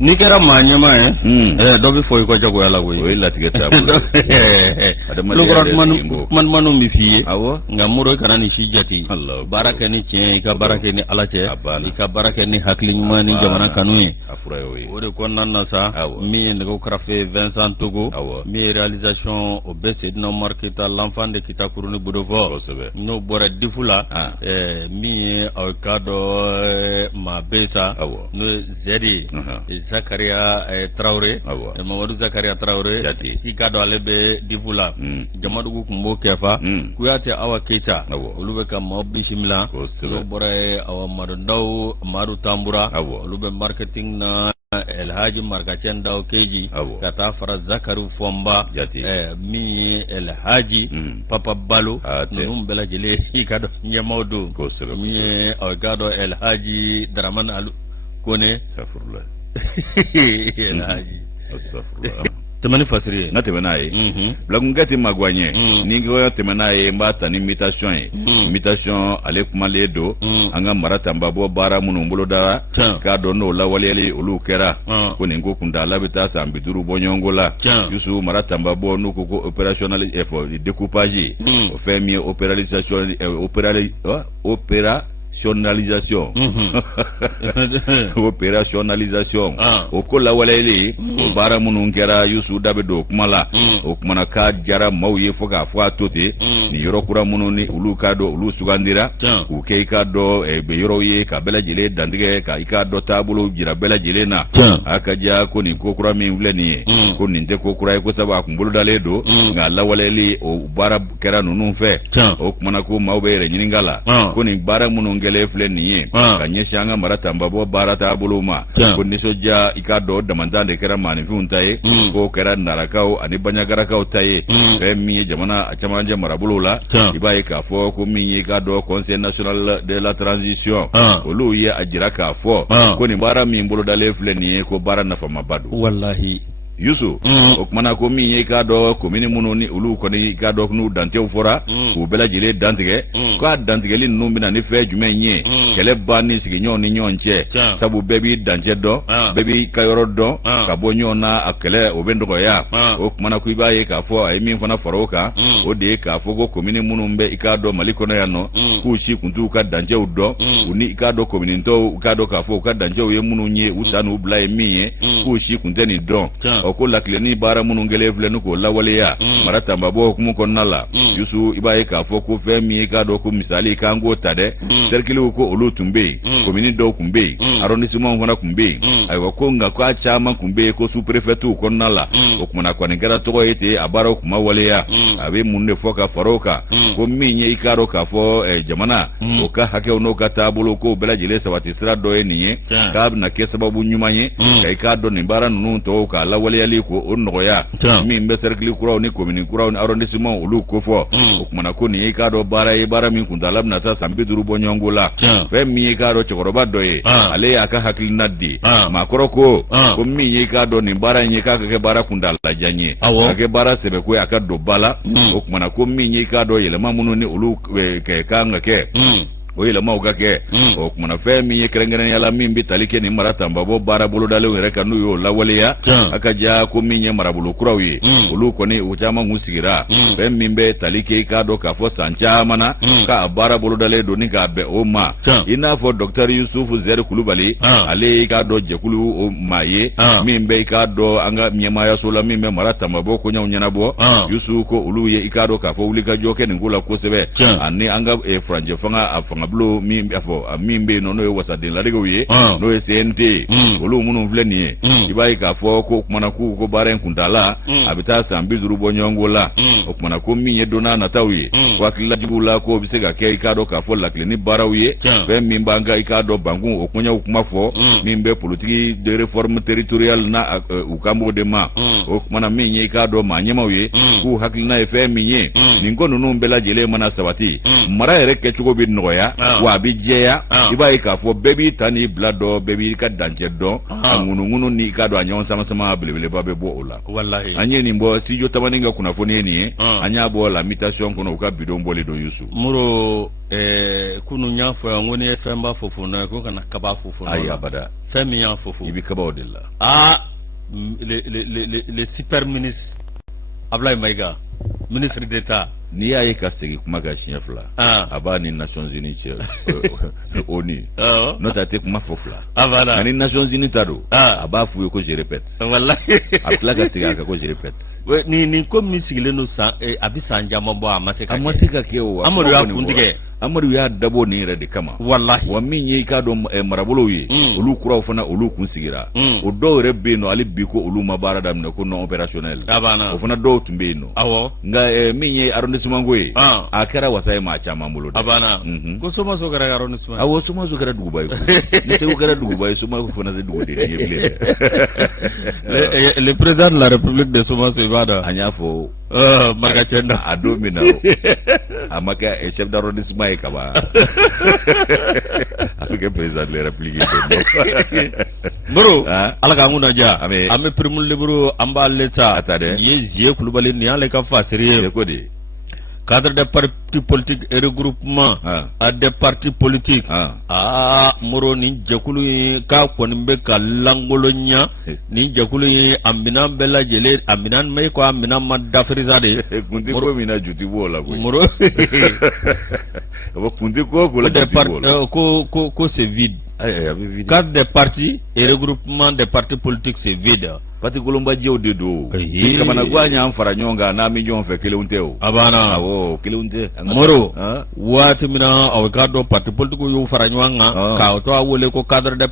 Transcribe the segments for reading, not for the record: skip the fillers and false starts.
ni kɛra maa ɲɛma ye dɔ bɛ fɔ i kɔ jagoya la koyi o ye latigɛ taabolo kumanimanw bɛ f'i ye nka Modibo kana ni si jate baara kɛ ni tiɲɛ i ka baara kɛ ni Ala cɛ i ka baara kɛ ni hakili ɲuman ni jamana kanu ye o de kɔnɔna na sa min ye nɛgɛw karafe Vincent Togo min ye réalisation o bɛ Seydina Omar Keita l'enfant de Kitakuru ni Bodofɔ n'o bɔra difu la min ye aw ka dɔ maa bɛ sa n'o ye Zɛdi Zakaria Traoré Mamadou Zakaria Traoré i ka dɔn ale bɛ difu la Jamadugu kun b'o kɛ fa Kuyate Awa Keita olu bɛ ka maaw bisimila n'o bɔra ye Awa Madondaw Madu Tambura olu bɛ marketing na Elhaji Markacen Daw Keji ka taa fara Zakari Fomba min ye Elhaji Papa Balo ninnu bɛɛ lajɛlen i ka dɔn ɲɛmaaw don min ye aw ka dɔn Elhaji Dramane Alu Kone Elhaji tɛmɛni fasiri na tɛmɛna ye Blakungati Magwanye ni ko tɛmɛna ye mba ta ni invitation ye invitation ale kumalen do an ka mara tamba bɔ baara minnu bolo dara ka dɔn n'o lawaleyali olu kɛra ko nin ko kuntala bɛ taa san 50 bɔ ɲɔgɔnko la Yusu mara tamba bɔ n'u ko ko opérationnel découpage o fɛn min ye opérationnalisation o ko lawaleyali o baara minnu kɛra Yusu da bɛ don kuma la o kumana ka jara maaw ye fo k'a fɔ a to ten ni yɔrɔ kura minnu ni olu ka dɔn olu sugandira k'u kɛ i ka dɔn bɛ yɔrɔw ye ka bɛɛ lajɛlen dantigɛ ka i ka dɔn taabolo jira bɛɛ lajɛlen na a ka ja ko nin ko kura min filɛ nin ye ko nin tɛ ko kura ye ko sabu a kun bolodalen don nka lawaleyali o baara kɛra ninnu fɛ o kumana ko maaw bɛ yɛrɛ ɲininka la ko nin baara minnu kɛlen filɛ nin ye ka ɲɛsin an ka mara tamba bɔ baara taabolo ma ko nisɔndiya i ka dɔn damantan de kɛra maaninfinw ta ye ko kɛra narakaw ani baɲagarakaw ta ye fɛn min ye jamana a camancɛ marabolo la i b'a ye k'a fɔ ko min ye i ka dɔn Conseil national de la transition olu ye a jira k'a fɔ ko nin baara min bolodalen filɛ nin ye ko baara nafamaba don wallahi Yusu o kumana ko min ye ka dɔn commune minnu ni olu kɔni ka dɔn n'u dantew fɔra k'u bɛɛ lajɛlen dantigɛ k'a dantigɛli ninnu bɛna ni fɛn jumɛn ye kɛlɛ ban ni sigiɲɔgɔnw ni ɲɔgɔn cɛ sabu bɛɛ b'i dancɛ dɔn bɛɛ b'i ka yɔrɔ dɔn ka bɔ ɲɔgɔn na a kɛlɛ o bɛ nɔgɔya o kumana ko i b'a ye k'a fɔ a ye min fana fara o kan o de ye k'a fɔ ko commune minnu bɛ i ka dɔn Mali kɔnɔ yan nɔ k'u si kun t'u ka dancɛw dɔn u ni i ka dɔn commune tɔw ka dɔn k'a fɔ u ka dancɛw ye minnu ye u ta n'u bila ye min ye k'u si kun tɛ nin dɔn ko lakilenni baara minnu kɛlen filɛ n'u k'o lawaleya mara tamba bɔ hukumu kɔnɔna la Yusu i b'a ye k'a fɔ ko fɛn min ye k'a dɔn ko misali k'an k'o ta dɛ cercles ko olu tun bɛ yen commune dɔw tun bɛ yen arrondissement fana tun bɛ yen ayiwa ko nka k'a caman tun bɛ yen ko sous-préfecture kɔnɔna la o kumana kɔni kɛra tɔgɔ ye ten a baaraw kuma waleya a bɛ mun de fɔ ka fara o kan ko min ye i k'a dɔn k'a fɔ jamana o ka hakɛw n'o ka taabolo k'o bɛɛ lajɛlen sabati sira dɔ ye nin ye k'a bɛna kɛ sababu ɲuman ye ka i k'a dɔn nin baara ninnu tɔw k'a lawaleyali ko o nɔgɔya min bɛ cercle kuraw ni commune kuraw ni arrondissement olu ko fɔ o kumana ko nin ye i k'a dɔn baara ye baara min kuntala bɛna taa san 50 bɔ ɲɔgɔnko la fɛn min ye i k'a dɔn cɛkɔrɔba dɔ ye ale y'a ka hakilina di maakɔrɔ ko min ye i k'a dɔn nin baara in ye k'a ka kɛ baara kuntalajan ye ka kɛ baara sɛbɛko ye a ka don ba la o kumana ko min ye i k'a dɔn yɛlɛma minnu ni olu kan ka kɛ o yɛlɛmaw ka kɛ o kumana fɛn min ye kɛrɛnkɛrɛnnenya la min bɛ tali kɛ nin mara tamba bɔ baara bolodalenw yɛrɛ kan n'u y'o lawaleya a ka ja ko min ye marabolo kuraw ye olu kɔni u caman kun sigira fɛn min bɛ tali kɛ i k'a dɔn k'a fɔ san caman na k'a baara bolodalen don ni k'a bɛn o ma i n'a fɔ Dr Yusufu Zɛri Kulubali ale i k'a dɔn jɛkulu o maa ye min bɛ i k'a dɔn an ka ɲɛmaayaso la min bɛ mara tamba bɔ koɲɛw ɲɛnabɔ Yusu ko olu ye i k'a dɔn k'a fɔ wulikajɔ kɛ nin ko la kosɛbɛ ani an ka furancɛ fanga a fanga bulo min fɔ min bɛ yen n'o ye wasaden ladigew ye n'o ye CNT olu minnu filɛ nin ye i b'a ye k'a fɔ ko kumana k'u ko baara in kuntala a bɛ taa san 50 bɔ ɲɔgɔnko la o kumana ko min ye don n'a nataw ye ko hakililajigiw la ko bɛ se ka kɛ i k'a dɔn k'a fɔ lakilenni baaraw ye fɛn min b'an ka i k'a dɔn bankun o koɲɛw kuma fɔ min bɛ politique de réforme territoriale na u kan b'o de ma o kumana min ye i k'a dɔn maa ɲɛmaw ye k'u hakilina ye fɛn min ye nin ko ninnu bɛɛ lajɛlen mana sabati mara yɛrɛ kɛcogo bɛ nɔgɔya gɛlɛya wa a bɛ jɛya i b'a ye k'a fɔ bɛɛ b'i ta n'i bila dɔn bɛɛ b'i ka dancɛ dɔn a ŋunuŋunu n'i ka dɔn a ɲɔgɔn sama belebeleba bɛ bɔ o la wallahi an ye nin bɔ studio tamani ka kunnafoni ye nin ye an y'a bɔ lamitation kɔnɔ u ka bidon bɔli don Yusu Moro kunu y'a fɔ yan ko ni ye fɛn b'a fofo n'a ye ko kana kaba fofo ayi abada fɛn min y'a fofo i bɛ kabaw de la le super ministre Ablaye Maïga ministre d'État n'i y'a ye ka segin kuma ka siɲɛ fila a b'a ni Nations Unies cɛ ONU n'o tɛ a tɛ kuma fɔ fila nka ni Nations Unies ta don a b'a f'u ye ko je répète wallahi a tila ka segin a kan ko je répète ni ko min sigilen don san a bɛ san caman bɔ a ma se ka kɛ o Amadu y'a kuntigɛ Amadu y'a dabɔ nin yɛrɛ de kama wallahi wa min ye i k'a dɔn marabolow ye olu kuraw fana olu kun sigira o dɔw yɛrɛ bɛ yen nɔ hali bi ko olu ma baara daminɛ ko non opérationnel o fana dɔw tun bɛ yen nɔ nka min ye arrondissement ko ye a kɛra wasa ye maa caman bolo ko Somaso kɛra arrondissement awɔ Somaso kɛra duguba ye ni Segu kɛra duguba ye Somaso fana se dugu de ye bilen le président de la République de Somaso i b'a dɔn an y'a fɔ Maraka Cɛnda a don min na a ma kɛ chef d'arrondissement ye kaban a bɛ kɛ président de la République Moro ala k'an kunna diya an bɛ Premier Libero an b'ale ta nin ye Ziye Kulubali nin y'ale ka fasiri ye ko de cadre des partis politiques et regroupement à des partis politiques Moro ni jɛkulu ye k'a kɔni bɛ ka langolo ɲa ni jɛkulu ye a minɛn bɛɛ lajɛlen a minɛn mɛ ko a minɛn ma dafiriza de kunti ko min na juti b'o la koyi Moro kunti ko la juti b'o la ko c'est vide cadre des partis et regroupement des partis politiques c'est vide parti kolonbajɛw de don kamana guan y'an fara ɲɔgɔn kan n'an bɛ ɲɔgɔn fɛ kelenw tɛ o awɔ kelenw tɛ Moro waati min na aw k'a dɔn parti politique y'u fara ɲɔgɔn kan k'a to a wele ko cadre des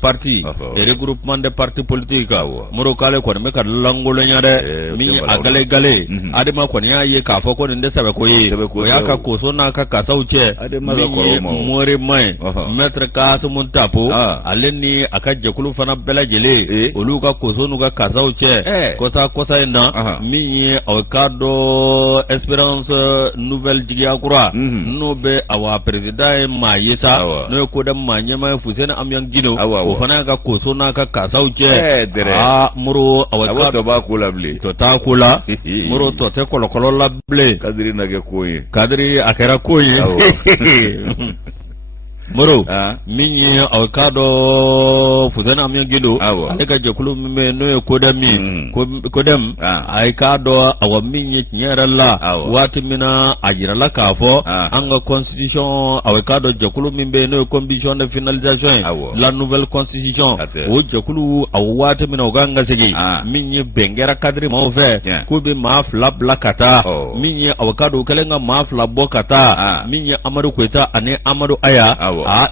partis et regroupement des partis politiques Moro k'ale kɔni bɛ ka langolonya dɛ min a gale adama kɔni y'a ye k'a fɔ ko nin tɛ sɛbɛko ye o y'a ka koso n'a ka kasaw cɛ min ye Morima ye maître Kasimu Tapo ale ni a ka jɛkulu fana bɛɛ lajɛlen olu ka koso n'u ka kasaw cɛ kosa in na min ye aw k'a dɔn Espérance Nouvelle Jigiya Kura n'o bɛ awa président ye maa ye sa n'o ye kodɛm maa ɲɛmaa ye Fuseni Amiyan Gindo o fana y'a ka koso n'a ka kasaw cɛ Moro awa k'a dɔ b'a ko la bilen tɔ t'a ko la Moro tɔ tɛ kɔlɔkɔlɔ la bilen kadiri na kɛ ko ye kadiri a kɛra ko ye Moro min ye aw k'a dɔn Fuseni Amiyan Gindo ale ka jɛkulu min bɛ n'o ye kodɛm a k'a dɔn awa min ye tiɲɛ yɛrɛ la waati min na a jirala k'a fɔ an ka constitution aw k'a dɔn jɛkulu min bɛ n'o ye commission de finalisation ye la nouvelle constitution o jɛkulu aw waati min na o kan ka segin min ye bɛn kɛra kadiri maaw fɛ k'u bɛ maa fila bila ka taa min ye aw k'a dɔn u kɛlen ka maa fila bɔ ka taa min ye Amadu Koyita ani Amadu Aya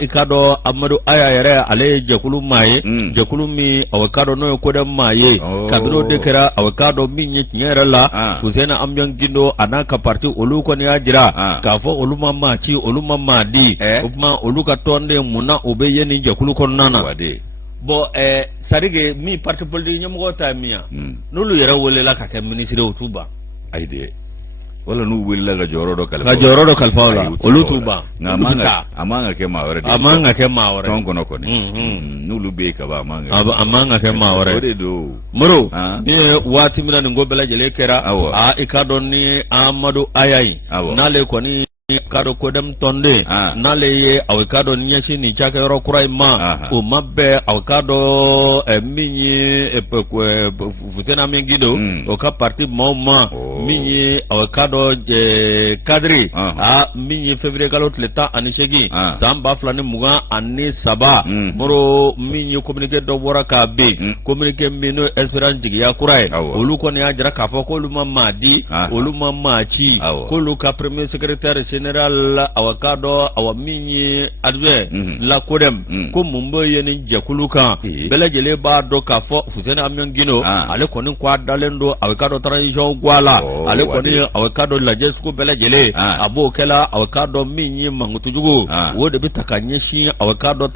i ka dɔn Amadu Aya yɛrɛ ale ye jɛkulu maa ye jɛkulu min aw ka dɔn n'o ye kodɛm maa ye kabini o de kɛra aw ka dɔn min ye tiɲɛ yɛrɛ la Fuseni Amiyan Gindo a n'a ka parti olu kɔni y'a jira k'a fɔ olu ma maa ci olu ma maa di o tuma olu ka tɔnden mun na o bɛ ye nin jɛkulu kɔnɔna na bon c'est-à-dire min parti politique ɲɛmɔgɔ ta ye min ye n'olu yɛrɛ welela ka kɛ ministre o t'u ban ayi de wala n'u welela ka jɔyɔrɔ dɔ kalifa o la olu t'u ban a man ka kɛ maa wɛrɛ de a man ka kɛ maa wɛrɛ tɔn kɔnɔ kɔni n'olu bɛ yen kaban a man ka kɛ maa wɛrɛ o de don Moro ni waati min na nin ko bɛɛ lajɛlen kɛra i ka dɔn ni Amadu Aya ye n'ale kɔni ka dɔn kodɛm tɔnden n'ale ye aw ka dɔn ɲɛsin nin cakɛyɔrɔ kura in ma o ma bɛɛ aw ka dɔn min ye Fuseni Amiyan Gindo o ka parti maaw ma min ye aw ka dɔn kadiri min ye février kalo tile 18 san 2023 Moro min ye communiqué dɔ bɔra k'a ben communiqué min n'o Espérance Jigiya Kura ye olu kɔni y'a jira k'a fɔ k'olu ma maa di olu ma maa ci k'olu ka premier secrétaire général awa k'a dɔn awa min ye adjoint la kodɛm ko mun bɛ ye nin jɛkulu kan bɛɛ lajɛlen b'a dɔn k'a fɔ Fuseni Amiyan Gindo ale kɔni ko a dalen don awa k'a dɔn transition guwa la ale kɔni awa k'a dɔn lajɛ sugu bɛɛ lajɛlen a b'o kɛla awa k'a dɔn min ye mankutujugu o de bɛ ta ka ɲɛsin awa k'a dɔn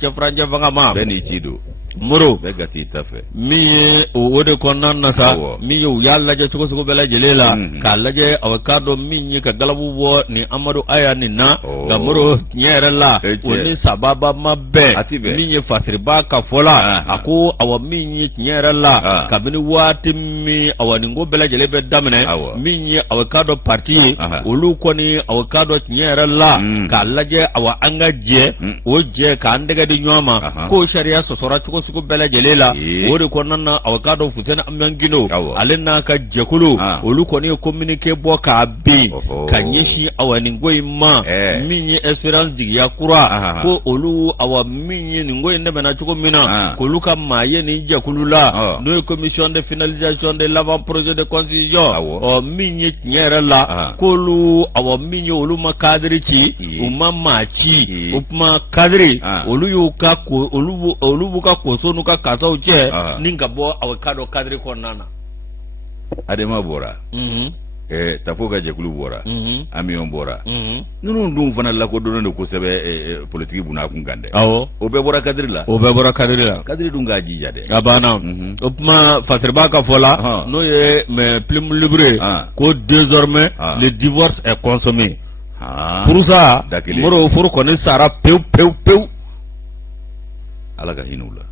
cɛfarancɛ fanga ma bɛɛ n'i ci don moro bɛɛ gati ta fɛ min ye o de kɔnɔna na sa min ye u y'a lajɛ cogo sugu bɛɛ lajɛlen la k'a lajɛ aw k'a dɔn min ye ka galabu bɔ ni Amadu Aya nin na nka moro tiɲɛ yɛrɛ la o ni sababa ma bɛɛ min ye fasiriba ka fɔ la a ko awa min ye tiɲɛ yɛrɛ la kabini waati min awa nin ko bɛɛ lajɛlen bɛ daminɛ min ye aw k'a dɔn parti ye olu kɔni aw k'a dɔn tiɲɛ yɛrɛ la k'a lajɛ awa an ka jɛ o jɛ k'an tɛgɛ di ɲɔgɔn ma ko sariya sɔsɔra cogo sugu bɛɛ lajɛlen la o de kɔnɔna na aw k'a dɔn Fuseni Amiyɔn Gindo ale n'a ka jɛkulu olu kɔni ye communiqué bɔ k'a bin ka ɲɛsin awa nin ko in ma min ye Espérance jigiya kura ko olu awa min ye nin ko in dɛmɛna cogo min na k'olu ka maa ye nin jɛkulu la n'o ye commission de finalisation de l'avant-projet de constitution min ye tiɲɛ yɛrɛ la k'olu awa min ye olu ma kadiri ci u ma maa ci o kuma kadiri olu y'u ka olu b'u ka koso n'u ka kasaw cɛ ni ka bɔ aw ka dɔn kadiri kɔnɔna na Adama bɔra Tafo ka jɛkulu bɔra Amiyɔn bɔra ninnu dun fana lakodɔnnen don kosɛbɛ politiki bunna kun kan dɛ awɔ o bɛɛ bɔra kadiri la kadiri dun k'a jija dɛ a banna o kuma fasiriba ka fɔ la n'o ye plume libre ko désormais le divorce est consommé furusa moro furu kɔni sara pewu Ala ka hinɛ u la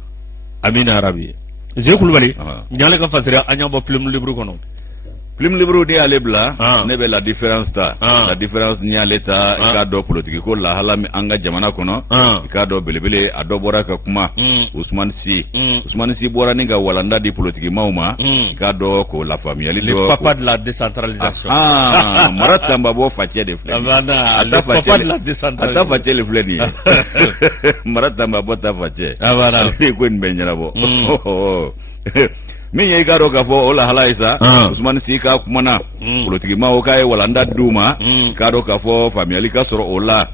amina arabi Zé Kulubali ɲale ka fasira an y'a bɔ plume libre kɔnɔ Plume libre de y'ale bila ne bɛ la différence ta la différence ni y'ale ta i k'a dɔn politiki ko lahala min an ka jamana kɔnɔ i k'a dɔn belebele a dɔ bɔra ka kuma Ousmane Sy bɔra ni ka walanda di politikimaw ma i k'a dɔn ko la faamuyali dɔ le papa de la décentralisation Mara Tamba bɔ facɛ de filɛ le papa de la décentralisation a ta facɛ de filɛ nin ye Mara Tamba bɔ ta facɛ ko nin bɛ ɲɛnabɔ min ye i k'a dɔn k'a fɔ o lahala ye sa Ousmane Sy ka kumana politikimaw k'a ye walanda d'u ma k'a dɔn k'a fɔ faamuyali ka sɔrɔ o la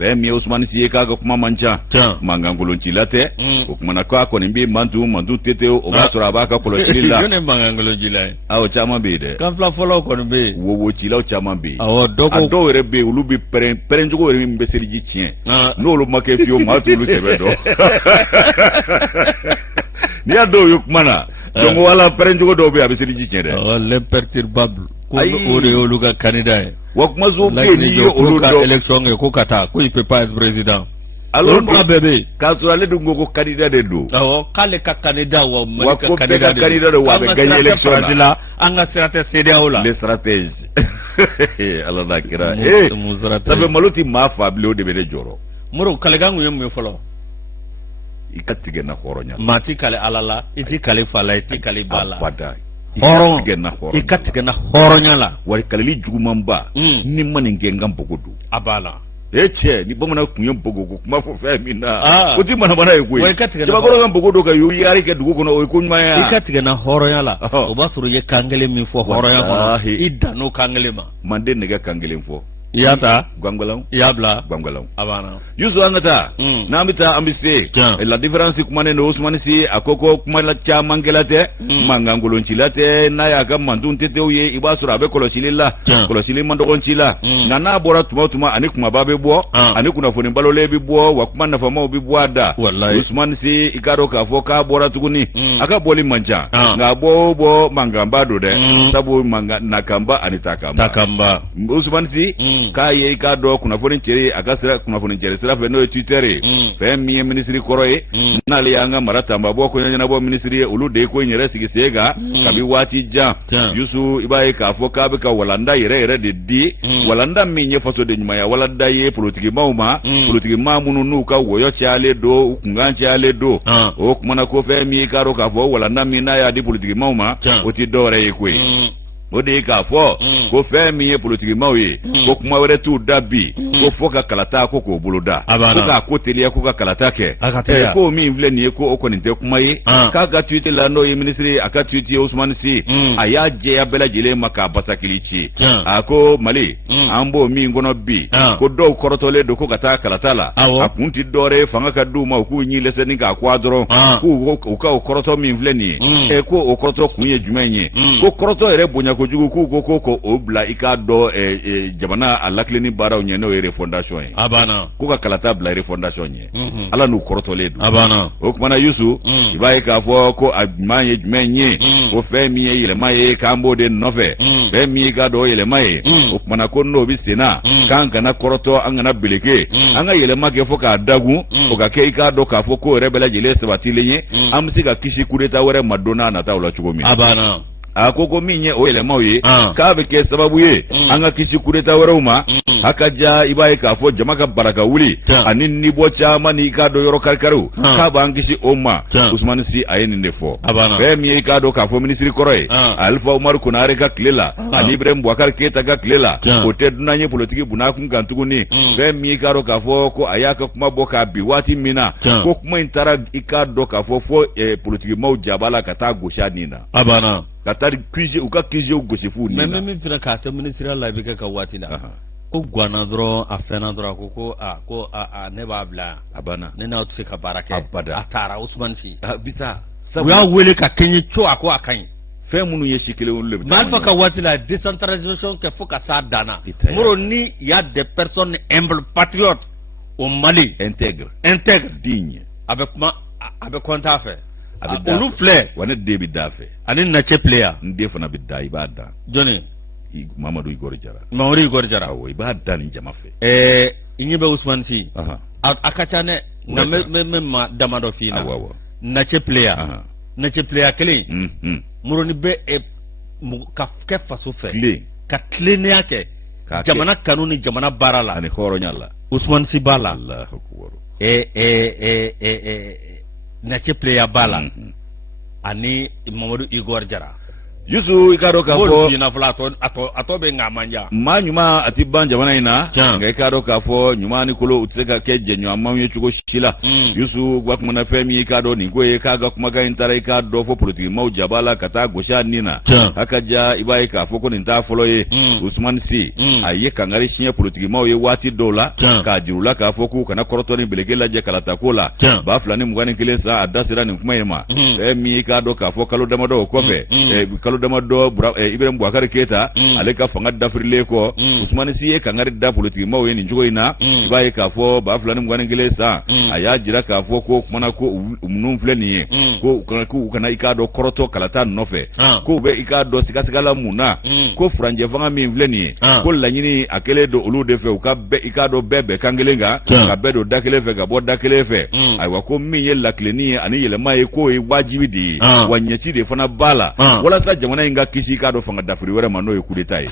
fɛn min ye Ousmane Sy ye k'a ka kuma man ca mankankolonci tɛ o kumana k'a kɔni bɛ mantu tete o b'a sɔrɔ a b'a ka kɔlɔsili la jɔn ye mankankolonci ye o caman bɛ yen dɛ kan fila fɔlɔw kɔni bɛ yen wocilaw caman bɛ yen a dɔw yɛrɛ bɛ yen olu bɛ pɛrɛn cogo yɛrɛ min bɛ seliji tiɲɛ n'olu ma kɛ fiyewu maa t'olu sɛbɛ dɔn n'i y'a dɔw ye kuma na donc wala pɛrɛn cogo dɔw bɛ yen a bɛ seliji tiɲɛ dɛ l'imperturbable ko o de y'olu ka candidat ye wa kumaso bɛ yen n'i ye olu dɔn élection kɛ ko ka taa ko il peut pas être président alors kuma bɛɛ bɛ yen k'a sɔrɔ ale dun ko candidat de don awɔ k'ale ka candidat wa Mali ka candidat de don wa a bɛ gagner élection la an ka sira tɛ CEDEAO la les stratèges ala n'a kira ça fait malo ti maa fa bilen o de bɛ ne jɔrɔ Moro kalekan kun ye mun ye fɔlɔ i ka tigɛ na hɔrɔnya maa ti kale ala la i ti kale fa la i ti kale ba la hɔrɔn i ka tigɛ na hɔrɔnya la wari kaleli jugumanba ni ma nin kɛ n ka npogo don a b'a la cɛ ni bamanan kun ye npogo ko kuma fɔ fɛn min na o ti manamana ye koyi cɛbakɔrɔ ka npogo don ka yari kɛ dugu kɔnɔ o ye ko ɲuman ye i ka tigɛ na hɔrɔnya la o b'a sɔrɔ i ye kan kelen min fɔ hɔrɔnya kɔnɔ i dan n'o kan kelen ma Manden nɛgɛ kan kelen fɔ i y'a ta Gwangwalan i y'a bila Gwangwalan a banna Youssou an ka taa n'an bɛ taa an bɛ se la différence kumanen don Ousmane Sy a ko kuma caman kɛla tɛ mankankoloncila tɛ n'a y'a ka mantun tetew ye i b'a sɔrɔ a bɛ kɔlɔsili la kɔlɔsili man dɔgɔn ci la nka n'a bɔra tuma o tuma ani kumaba bɛ bɔ ani kunnafoni balolen bɛ bɔ wa kuma nafamaw bɛ bɔ a da Ousmane Sy i k'a dɔn k'a fɔ k'a bɔra tuguni a ka bɔli man ca nka a bɔ mankanba don dɛ sabu nakanba ani takanba Ousmane Sy k'a ye i k'a dɔn kunnafoni cɛri a ka sira kunnafoni cɛri sira fɛ n'o ye Twitter ye fɛn min ye minisiri kɔrɔ ye n'ale y'an ka Mara Tamba bɔ ko ɲɛnabɔ minisiri ye olu de ye ko in yɛrɛ sigi sen kan kabi waati jan Youssou i b'a ye k'a fɔ k'a bɛ ka walanda yɛrɛ de di walanda min ye fasoden ɲumanya walanda ye politikimaw ma politikimaa minnu n'u ka wɔyɔ cayalen don u kunkan cayalen don o kumana ko fɛn min ye k'a dɔn k'a fɔ walanda min n'a y'a di politikimaw ma o ti dɔwɛrɛ ye koyi o de ye k'a fɔ ko fɛn min ye politikimaw ye ko kuma wɛrɛ t'u da bi ko fɔ ka kalata ko k'o boloda ko k'a ko teliya ko ka kalata kɛ ko min filɛ nin ye ko o kɔni tɛ kuma ye k'a ka tweet la n'o ye minisiri a ka tweet ye Ousmane Sy a y'a jɛya bɛɛ lajɛlen ma k'a basakili ci a ko Mali an b'o min kɔnɔ bi ko dɔw kɔrɔtɔlen don ko ka taa kalata la a kun ti dɔwɛrɛ ye fanga ka d'u ma u k'u ɲi lɛsɛnni k'a kuwa dɔrɔn k'u ka o kɔrɔtɔ min filɛ nin ye ko o kɔrɔtɔ kun ye jumɛn ye ko kɔrɔtɔ yɛrɛ bonya ko jugu ko obla ikado jamana alakleni bara nyene o refondation abana ko ka kalata bla refondation nye ala nu korotole du abana o kuma na yusu ibai ka fo ko amanye menye ko fe mi yele maye kambo de nove fe mi ga do yele maye o kuma na ko no bi sena kan kana koroto an na bileke an ga yele make fo ka dagu o ka ke ikado ka fo ko rebela jele sabati lenye amsi ka kishi kudeta wore madonna na tawla chugomi abana akoko minye o yele mawe ka be ke sababu ye anga kishi kureta waruma hakaja ibai ka fo jamaka baraka wuli anin ni bocha mani ka do yoro karkaru ka ba angishi oma Usman si ayeni ndefo be mi ka do ka fo ministry koroy Alpha Umar kunare ka klela ani Ibrahim Boubacar Keita ka klela o te dunanye politiki buna kun kantuguni be mi ka do ka fo ko ayaka kuma boka biwati mina ko kuma intara ika do ka fo politiki mau jabala kata gosha nina abana katari kije uka kije ugosifu ni na meme fira ka ta ministerial live ka wati na ko gwana dro afena dro ko ne ba bla abana ne na tuse ka baraka atara Usman si bisa ya wele ka kenye cho ako akan fe munu ye shikile on lebi malfa ka wati la décentralisation ke foka sa dana moro ni ya des personnes humbles patriotes au Mali intègre digne avec compta fait olu flɛ wane de bi dafe ani nace player nde fana bi da ibada joni Mamadou Igor Jara awo ibada ni jama fe inyibe Usman si akacha ne na me ma damado fi na nace player kelen muroni be ka ke faso fe ka tlene yake jamana kanuni jamana barala ani horo nyalla Usman si bala Allahu akbar nace player bala ani Mamadou Igor Jara yusu ikado ka fo na fla ato be ngamanja ma nyuma ati banja bana ina nga ikado ka fo nyuma ni kulo utseka keje nyuma mamye chugo shila yusu gwa kuma na femi ikado ni goye kaga kuma ga intara ikado fo politiki mau jabala kata gosha nina hakaja ibai ka fo ko ninta folo ye Usman si aye kangari shinya politiki mau ye wati dola ka jirula ka fo ku kana koroto ni bilegela je kala takola ba fulani mugani kilesa adasira ni kuma yema femi ikado ka fo kalo damado kofe kalo dama do Ibrahim Boubacar Keita ale ka fanga dafrile ko Usman si e kangari da politiki mawo ni njugo ina ibaye ka fo ba fulani mugani gelesa aya jira ka fo ko kuma ko umnum fleni ko kana ikado koroto kalata nofe ko be ikado sikasikala muna ko franje fanga mi fleni ko lanyini akele do olu de fe ka be ikado bebe kangelenga ka be do dakele fe ga bo dakele fe aywa ko mi ye lakleni ani yele mai ko e wajibi di wanyeti de fana bala wala sa jamana inga kisi ikado fanga dafri wera mano e kudeta yi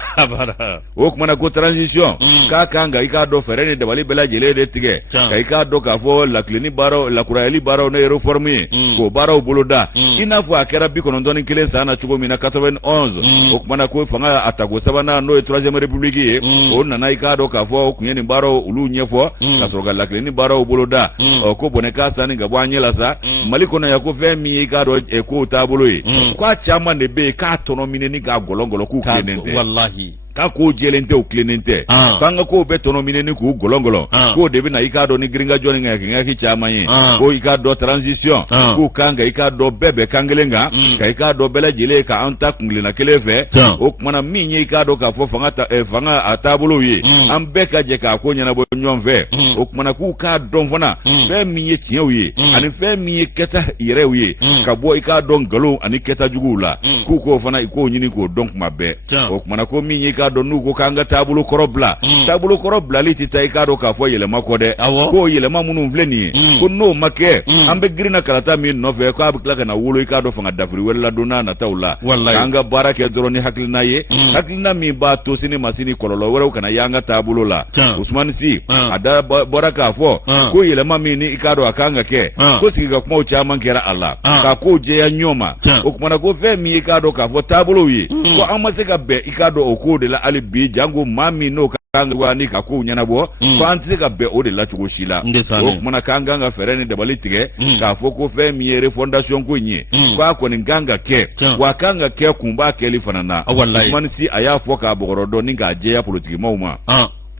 o kuma na ko transition ka kanga ikado ferene de bali bela jele de tige ka ikado ka fo lakleni baro la kurayeli baro ne reforme ko baro boloda ina fo akera bi kono ndoni kile sana chugo mina 91 o kuma na ko fanga atago sabana no e 3e republique o nana ikado ka fo kunyeni baro ulu nyefo ka soga lakleni baro boloda o ko boneka sani ga bwanyela sa maliko na yako femi ikado e ko tabulo yi kwa chama ne be ka tono mineni ga golongolo ku kenente wallahi ka ko jelente o klenente kanga ko be tono mineni ku golongolo ko de be na ikado ni gringa joni nga ki chama yi ko ikado transition ko kanga ikado bebe kangelenga ka ikado bela jele ka anta kungle na kelefe o kuma minye ikado ka fo fanga atabulo yi am be ka je ka ko nyana bo nyonve o kuma ku ka don fona fe minye tiyo yi ani fe minye keta yere yi ka bo ikado ngalo ani keta jugula ku ko fana iko nyini ko donc mabbe o kuma ko minye ka do nugo kanga tabulu korobla liti tai ka do ka fo yele makode ko yele mamunu vleni ko no make ambe grina kalata mi no ve ko abukla kana wulo ka do fanga dafri wala dona na tawla kanga barake droni haklina ye haklina mi ba to sini masini kololo wala kana yanga tabulu la Usman si ada baraka fo ko yele mami ni ka do akanga ke ko siga kuma chama kera Allah ka ko je ya nyoma o kuma ko fe mi ka do ka fo tabulu yi ko amase ka be ikado okude la alibi jango mami no kanga ni ka ku nyana bo ko anti ka be o de la chugo shila o kuma kanga nga fereni de balitige ka foko fe miere fondation ko nyi ko ko ni ganga ke wa kanga ke kumba ke li fanana man si aya foka bogorodo ni ga je ya politiki mauma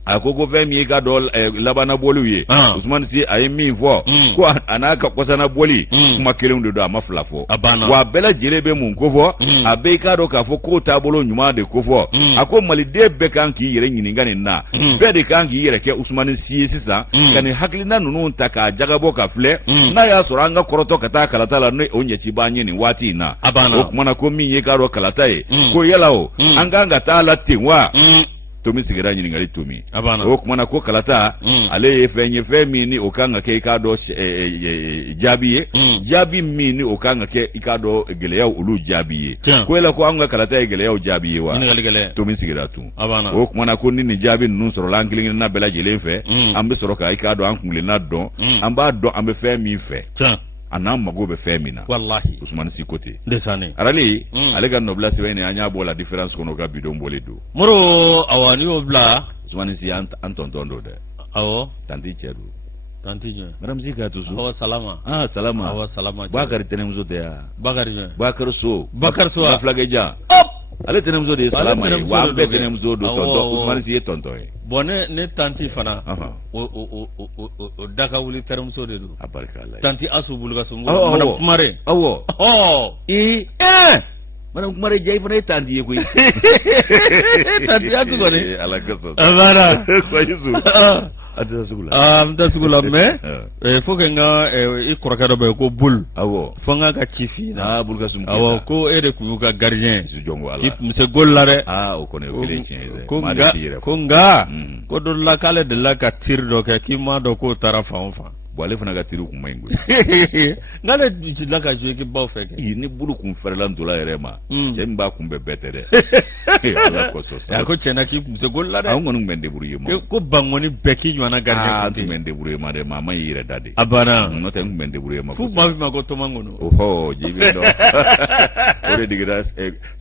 a ko fɛn min ye ka dɔ labana bɔliw ye Usman Si a ye min fɔ ko a n'a ka kɔsana bɔli kuma kelenw de don a ma fila fɔ wa bɛɛ lajɛlen bɛ mun ko fɔ a bɛɛ k'a dɔn k'a fɔ k'o taabolo ɲuman de ko fɔ a ko maliden bɛɛ kan k'i yɛrɛ ɲininka nin na bɛɛ de kan k'i yɛrɛ kɛ Usman Si ye sisan ka nin hakilina ninnu ta k'a jagabɔ ka filɛ n'a y'a sɔrɔ an ka kɔrɔtɔ ka taa kalata la n'o ɲɛci b'an ye nin waati in na o kumana ko min ye k'a dɔn kalata ye ko yala o an kan ka taa la ten wa Tomi sigira ɲininkali Tomi o kumana ko kalata ale ye fɛn min ni o kan ka kɛ i k'a dɔn jaabi ye jaabi min ni o kan ka kɛ i k'a dɔn gɛlɛyaw olu jaabi ye ko yala ko an ka kalata ye gɛlɛyaw jaabi ye wa Tomi sigira tun o kumana ko ni nin jaabi ninnu sɔrɔla an kelen-kelenna bɛɛ lajɛlen fɛ an bɛ sɔrɔ ka i k'a dɔn an kunkilenna dɔn an b'a dɔn an bɛ fɛn min fɛ a n'an mago bɛ fɛn min na wallahi Usman Si ko ten arali ale ka nɔbila sɛbɛn in an y'a bɔ la différence kɔnɔ ka bidon bɔlen don Moro awa ni y'o bila Usman Si an tɔntɔn don dɛ awɔ tanti cɛ don tanti jɔn madame Si ka to so awɔ salama salama awɔ salama Bakari tɛnɛmuso tɛ ya Bakari jɔn Bakari So Fulakɛjan ale tɛnɛmuso de ye salama ye wa an bɛɛ tɛnɛmuso don tɔntɔn Usman Si ye tɔntɔn ye bon ne tanti fana o daka wuli tɛrɛmuso de don tanti Asu Bulukasungo madame Kumare awɔ madame Kumare Jai fana ye tanti ye koyi tanti Asu kɔni ala ka sɔn abara n tɛ sugu la mais faut que n ka i kɔrɔkɛ dɔ bɛ yen ko Bul fo n ka ci f'i na awɔ ko e de tun y'u ka gardien k'i tun bɛ se gol la dɛ ko nka ko dɔ la k'ale delila ka tir dɔ kɛ k'i m'a dɔn k'o taara fan o fan ale fana ka tiri kun ma ɲi koyi n'ale jigila ka jouer baw fɛ kɛ ni bulu kun fɛrɛla ntola yɛrɛ ma cɛ min b'a kun bɛɛ tɛ dɛ ala kosɔn a ko tiɲɛna k'i kun bɛ se gol la dɛ an kɔni tun bɛ n débrouiller ma ko bangoni bɛɛ k'i ɲɔgɔnna gardien an tun bɛ n débrouiller ma dɛ maa ma y'i yɛrɛ da de a banna n'o tɛ n tun bɛ n débrouiller ma fu maa fi ma ko Tomangono ɔhɔ jibi dɔn o de digira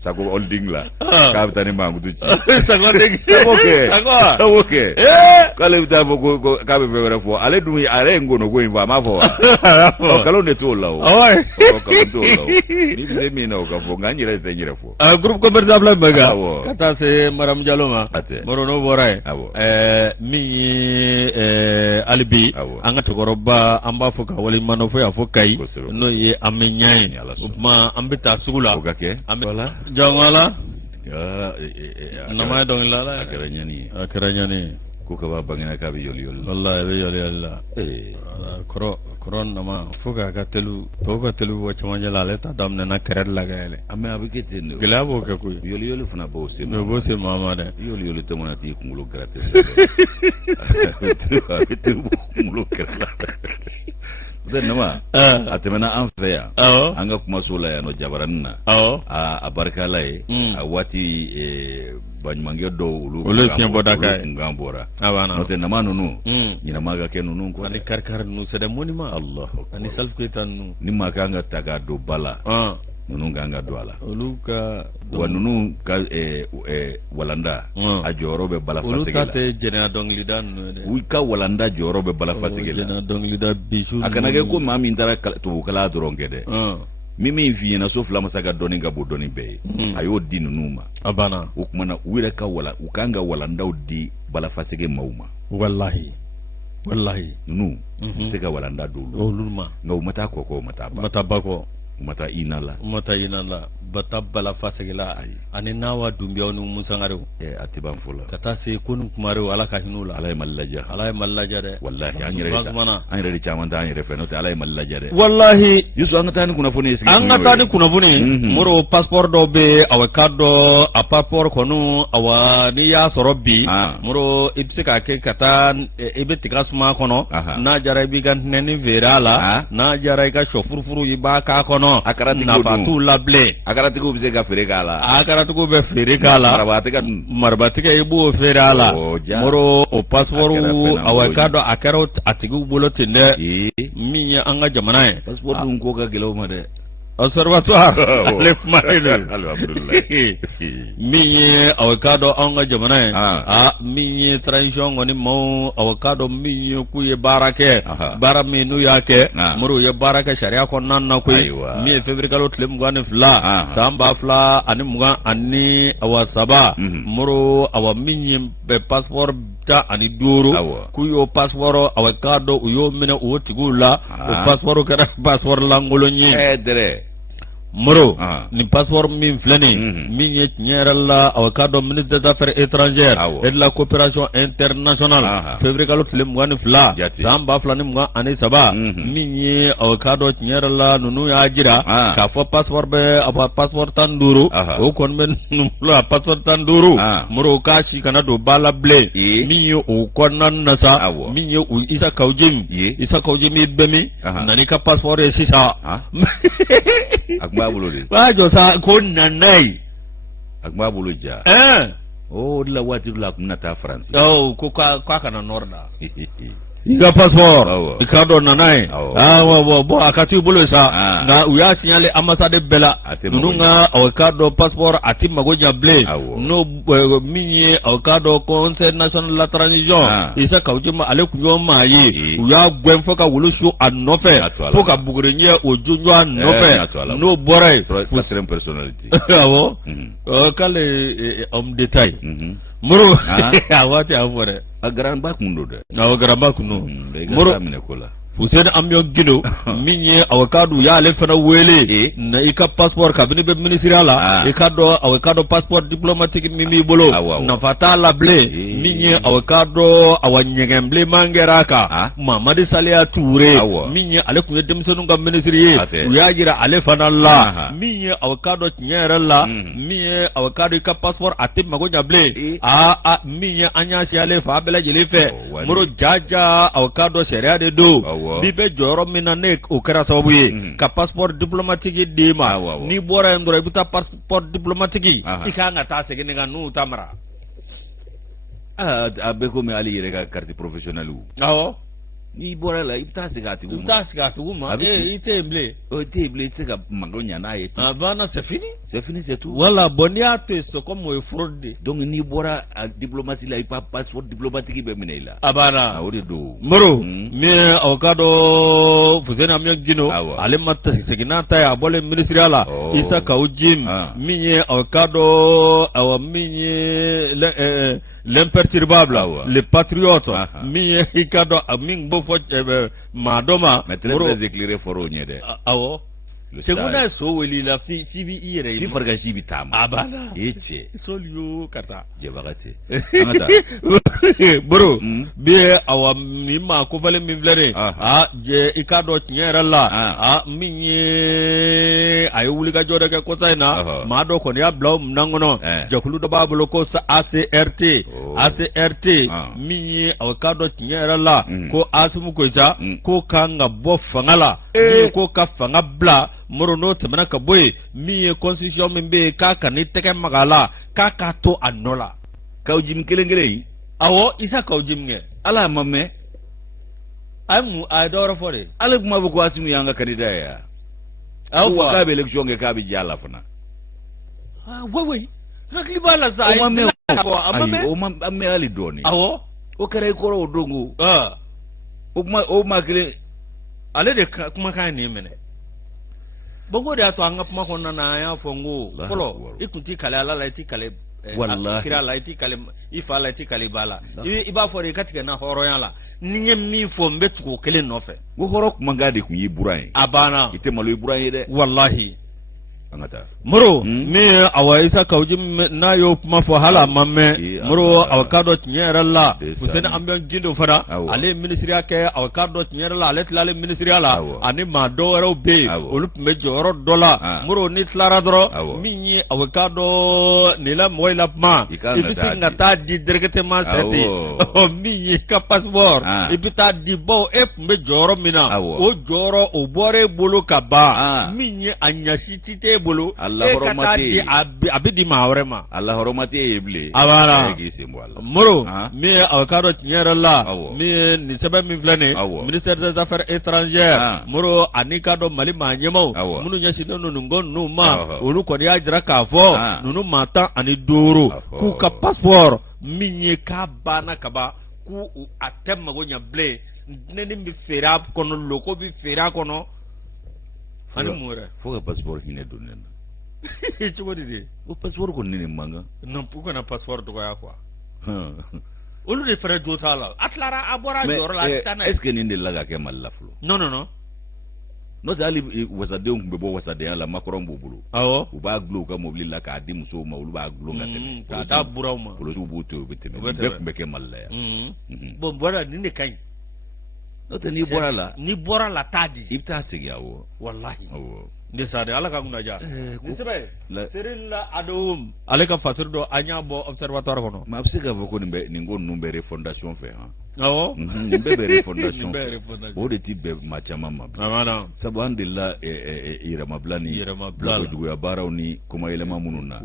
Sako Holding la k'a bɛ taa ni Mankutu ci Sako Holding Sako kɛ k'ale bɛ taa fɔ k'a bɛ fɛn wɛrɛ fɔ ale dun ale ye Ngono ko in fɔ a m'a fɔ wa kalon de t'o la o kalon t'o la o ni bɛ min na o ka fɔ nka n yɛrɛ tɛ n yɛrɛ fɔ groupe convertible bɛ kan ka taa se Madame Diallo ma Moro n'o bɔra yen min ye hali bi an ka cɛkɔrɔba an b'a fɔ ka waleɲuman fɔ yan fo Kayi n'o ye Amiɲa ye o tuma an bɛ taa sugu la o ka kɛ jɔnwala nama ye dɔnkilida la a kɛra ɲani ye a kɛra ɲani ye ko kaba bangena k'a bɛ yɔliyɔli la wallahi a bɛ yɔliyɔli la kɔrɔ nama fo k'a ka telu tɔw ka telu bɔ cɛmancɛ la ale ta daminɛna kɛrɛde la ka yɛlɛ a bɛ kɛ ten de gɛlɛya b'o kɛ koyi yɔliyɔli fana b'o se maa ma dɛ yɔliyɔli tɛ mana t'i kunkolo gɛrɛ a bɛ telu kunkolo gɛrɛ la o nama a tɛmɛna an fɛ yan an ka kumaso la yan nɔ Jabaranin na a barikala ye a waati baɲumankɛ dɔw olu fiɲɛ bɔda ka kunkan bɔra n'o tɛ nama ninnu ɲinama ka kɛ ninnu kɔ ani karikari ninnu c'est des monuments ani Salif Keita ninnu ni maa kan ka ta k'a don ba la ninnu kan ka don a la olu ka wa ninnu ka walanda a jɔyɔrɔ bɛ balafasege la olu ta tɛ jɛnɛya dɔnkilida ninnu dɛ u ka walanda jɔyɔrɔ bɛ balafasege la jɛnɛya dɔnkilida bisu a kana kɛ ko maa min taara tubabukala dɔrɔn kɛ dɛ min f'i ɲɛna so fila masa ka dɔnni ka bon dɔnni bɛɛ ye a y'o di ninnu ma a banna o kumana u yɛrɛ ka u kan ka walandaw di balafasege maaw ma wallahi ninnu u se ka walanda don olu ma nka u ma taa kɔkɔ u ma taa ba kɔ u ma taa ina la bata balafasege la ani Nawa Dumbiyaw ni Musangarew a tɛ ban fɔ la ka taa se Konu Kumarew ala ka hin'u la ala ye Mali laja dɛ wallahi an yɛrɛ de caman t'an yɛrɛ fɛ n'o tɛ ala ye Mali laja dɛ wallahi Yusu an ka taa ni kunnafoni ye an ka taa ni kunnafoni Moro passeport dɔw bɛ aw ka dɔ a passeport kɔni awa n'i y'a sɔrɔ bi Moro i bɛ se k'a kɛ ka taa i bɛ tiga suma kɔnɔ n'a jara i b'i ka nɛni feere a la n'a jara i ka sɔ furufuru i b'a k'a kɔnɔ a kɛra nafa t'u la bilen a karatigiw bɛ se ka feere k'a la a karatigiw bɛ feere k'a la marabatigɛ i b'o feere a la Moro o passeport awa ka dɔ a kɛra a tigiw bolo ten dɛ min ye an ka jamana ye passeport dun ko ka gɛlɛn o ma dɛ observatoire ale kumalen don min ye aw ka dɔn an ka jamana ye min ye transition kɔni maaw aw ka dɔn min ye k'u ye baara kɛ baara min n'u y'a kɛ Moro ye baara kɛ sariya kɔnɔna na koyi min ye février kalo tile 22 san 2023 ani awa saba Moro awa min ye passeport ta ani duuru ku yo passeport awakado uyo mena o tigula o passeport kara passeport langolo nyi dere moro ni passeport min flani min ye nyerala awakado ministre des affaires étrangères et de la coopération internationale février kalo film wani fla samba flani mwa ani saba min ye awakado nyerala nunu ya jira ka fo passeport be aba passeport tanduru o kon ben la passeport tanduru moro ka shi kana do bala ble min ye o konan nasa min ye o isa kawjim bemi nani ka passeport e sisa akbabulu de wajo sa ko nanai akbabulu ja oh la wati la kunata France ko kana norda iga passeport ikado nanai bo akati bolo sa nga uya signale ambassade bela nunga awakado passeport ati magoja ble no minye awakado conseil national la transition isa kawjima ale kunyo mayi uya gwen foka wulusu anofe foka bugurenye ojojo anofe no boray for personality awo kale homme détail moro awati afore agaran bakundo de agaran bakundo moro Hussein Amyo Gido minye awakadu ya ale fana wele na ika passport kabini be ministeriala awakado passport diplomatique mimi bolo na fatala ble minye awakado awanyegemble mangeraka Mamadi Salia Touré minye ale kunye demisonu nga ministeriye uyagira ale fana la minye awakado nyera la minye awakado ika passport ati magonya ble minye anyasi ale fa bela jelefe muro jaja awakado sheria de do bibe joro minane ukara sababu ye ka passeport diplomatique dima ni bora ndora buta passeport diplomatique ikanga ta segene nga nu tamara abeko me ali yere ka carte professionnelle ni bora la ibta sigati uma itemble tseka mangonya na yetu bana c'est fini c'est tout voilà bonia te so comme fraude donc ni bora diplomatie la ipa passeport diplomatique be minela abana awde do moro me awkado fuzena mi gino ale matta segina ta ya bole ministeriala isa kaujim minye awkado minye l'imperturbable le patriote minye ikado aming bo fo madoma moro éclairé foro nyede awo segunda so weli la civi ire ni farga civi tam abana eche solio kata jebagate amata bro be awam ma ko fale mi vlere je ikado nyera la minye ay wuli ga joda ga ko sayna ma do ko ya blaw nangono jokulu do babulo ko sa ACRT minye awkado nyera la ko asmu ko ja ko kanga bo fangala ko ka fanga bla morono temana ka boy mi constitution membe kaka ni teke magala kaka to anola kawjim kelengere awo isa kawjim nge ala mamme amu adoro fore ala kuma bu kwasimu yanga kanida ya awo ka be election nge ka bi jala fana wewe hakli bala sa ay mamme ali doni awo o kare koro odongo o makle ale de kuma kan ni mene bongo de ato anga kuma konna na ya fongo polo ikuti kale ala la iti kale wallahi kira la iti kale ifa la iti kale bala iba fo de katika na horo yala ninye mi fo mbetu ko kele nofe wo horo kuma ngade ku yi burai abana ite malo burai de wallahi angata muro me awa isa kawji na yo kuma fo hala mamme muro awkado tinyera la usena ambion gindo fara ale ministry ke awkado tinyera la ale tlale ministry la ani ma do ro be olup me joro dola muro ni tlara dro minyi awkado ni la moila ma ibisi ngata di dirgete ma seti minyi ka passeport ibita di bo me joro mina o joro o bore bulu kaba minyi anyasi tite bolo Allah horomati abidi maawrema Allah horomati eble awara moro mi awkado tinyera la mi ni sebe mi flene ministère des affaires étrangères moro anikado mali manyemo munu nyasi nonu ngonu ma olu ko ya jira ka fo nunu mata ani doro ku ka passeport minye ka bana kaba ku atem go nya ble neni mi fera kono loko bi fera kono ani mura foga passeport hine dunen chugodi de o passeport ko nini manga non puko na passeport to ya kwa olu de fere do sala atlara abora jor la tana est-ce que nin de la ga ke malla flo non no dali wasadenw kun bɛ bɔ wasadenya la makɔrɔn b'u bolo awɔ u b'a gulon u ka mobili la k'a di musow ma olu b'a gulon ka tɛmɛ k'a da buraw ma polosiw b'u to yen u bɛ tɛmɛ bɛɛ kun bɛ kɛ Mali la yan bon bɔra nin de kaɲi n'o tɛ n'i bɔra la t'a di i bɛ taa segin awɔ wallahi awɔ ndesade ala ka kunnaja ni sebe serilla adum ale ka fasir do anya bo observatoire kono ma bɛ se k'a fɔ ko nin ko ninnu bɛ refondation fɛ han awɔ nin bɛɛ bɛ refondation fɛ o de ti bɛn maa caman ma bi sabu an delila yɛrɛmabila ni bilakojuguya baaraw ni komayɛlɛma minnu na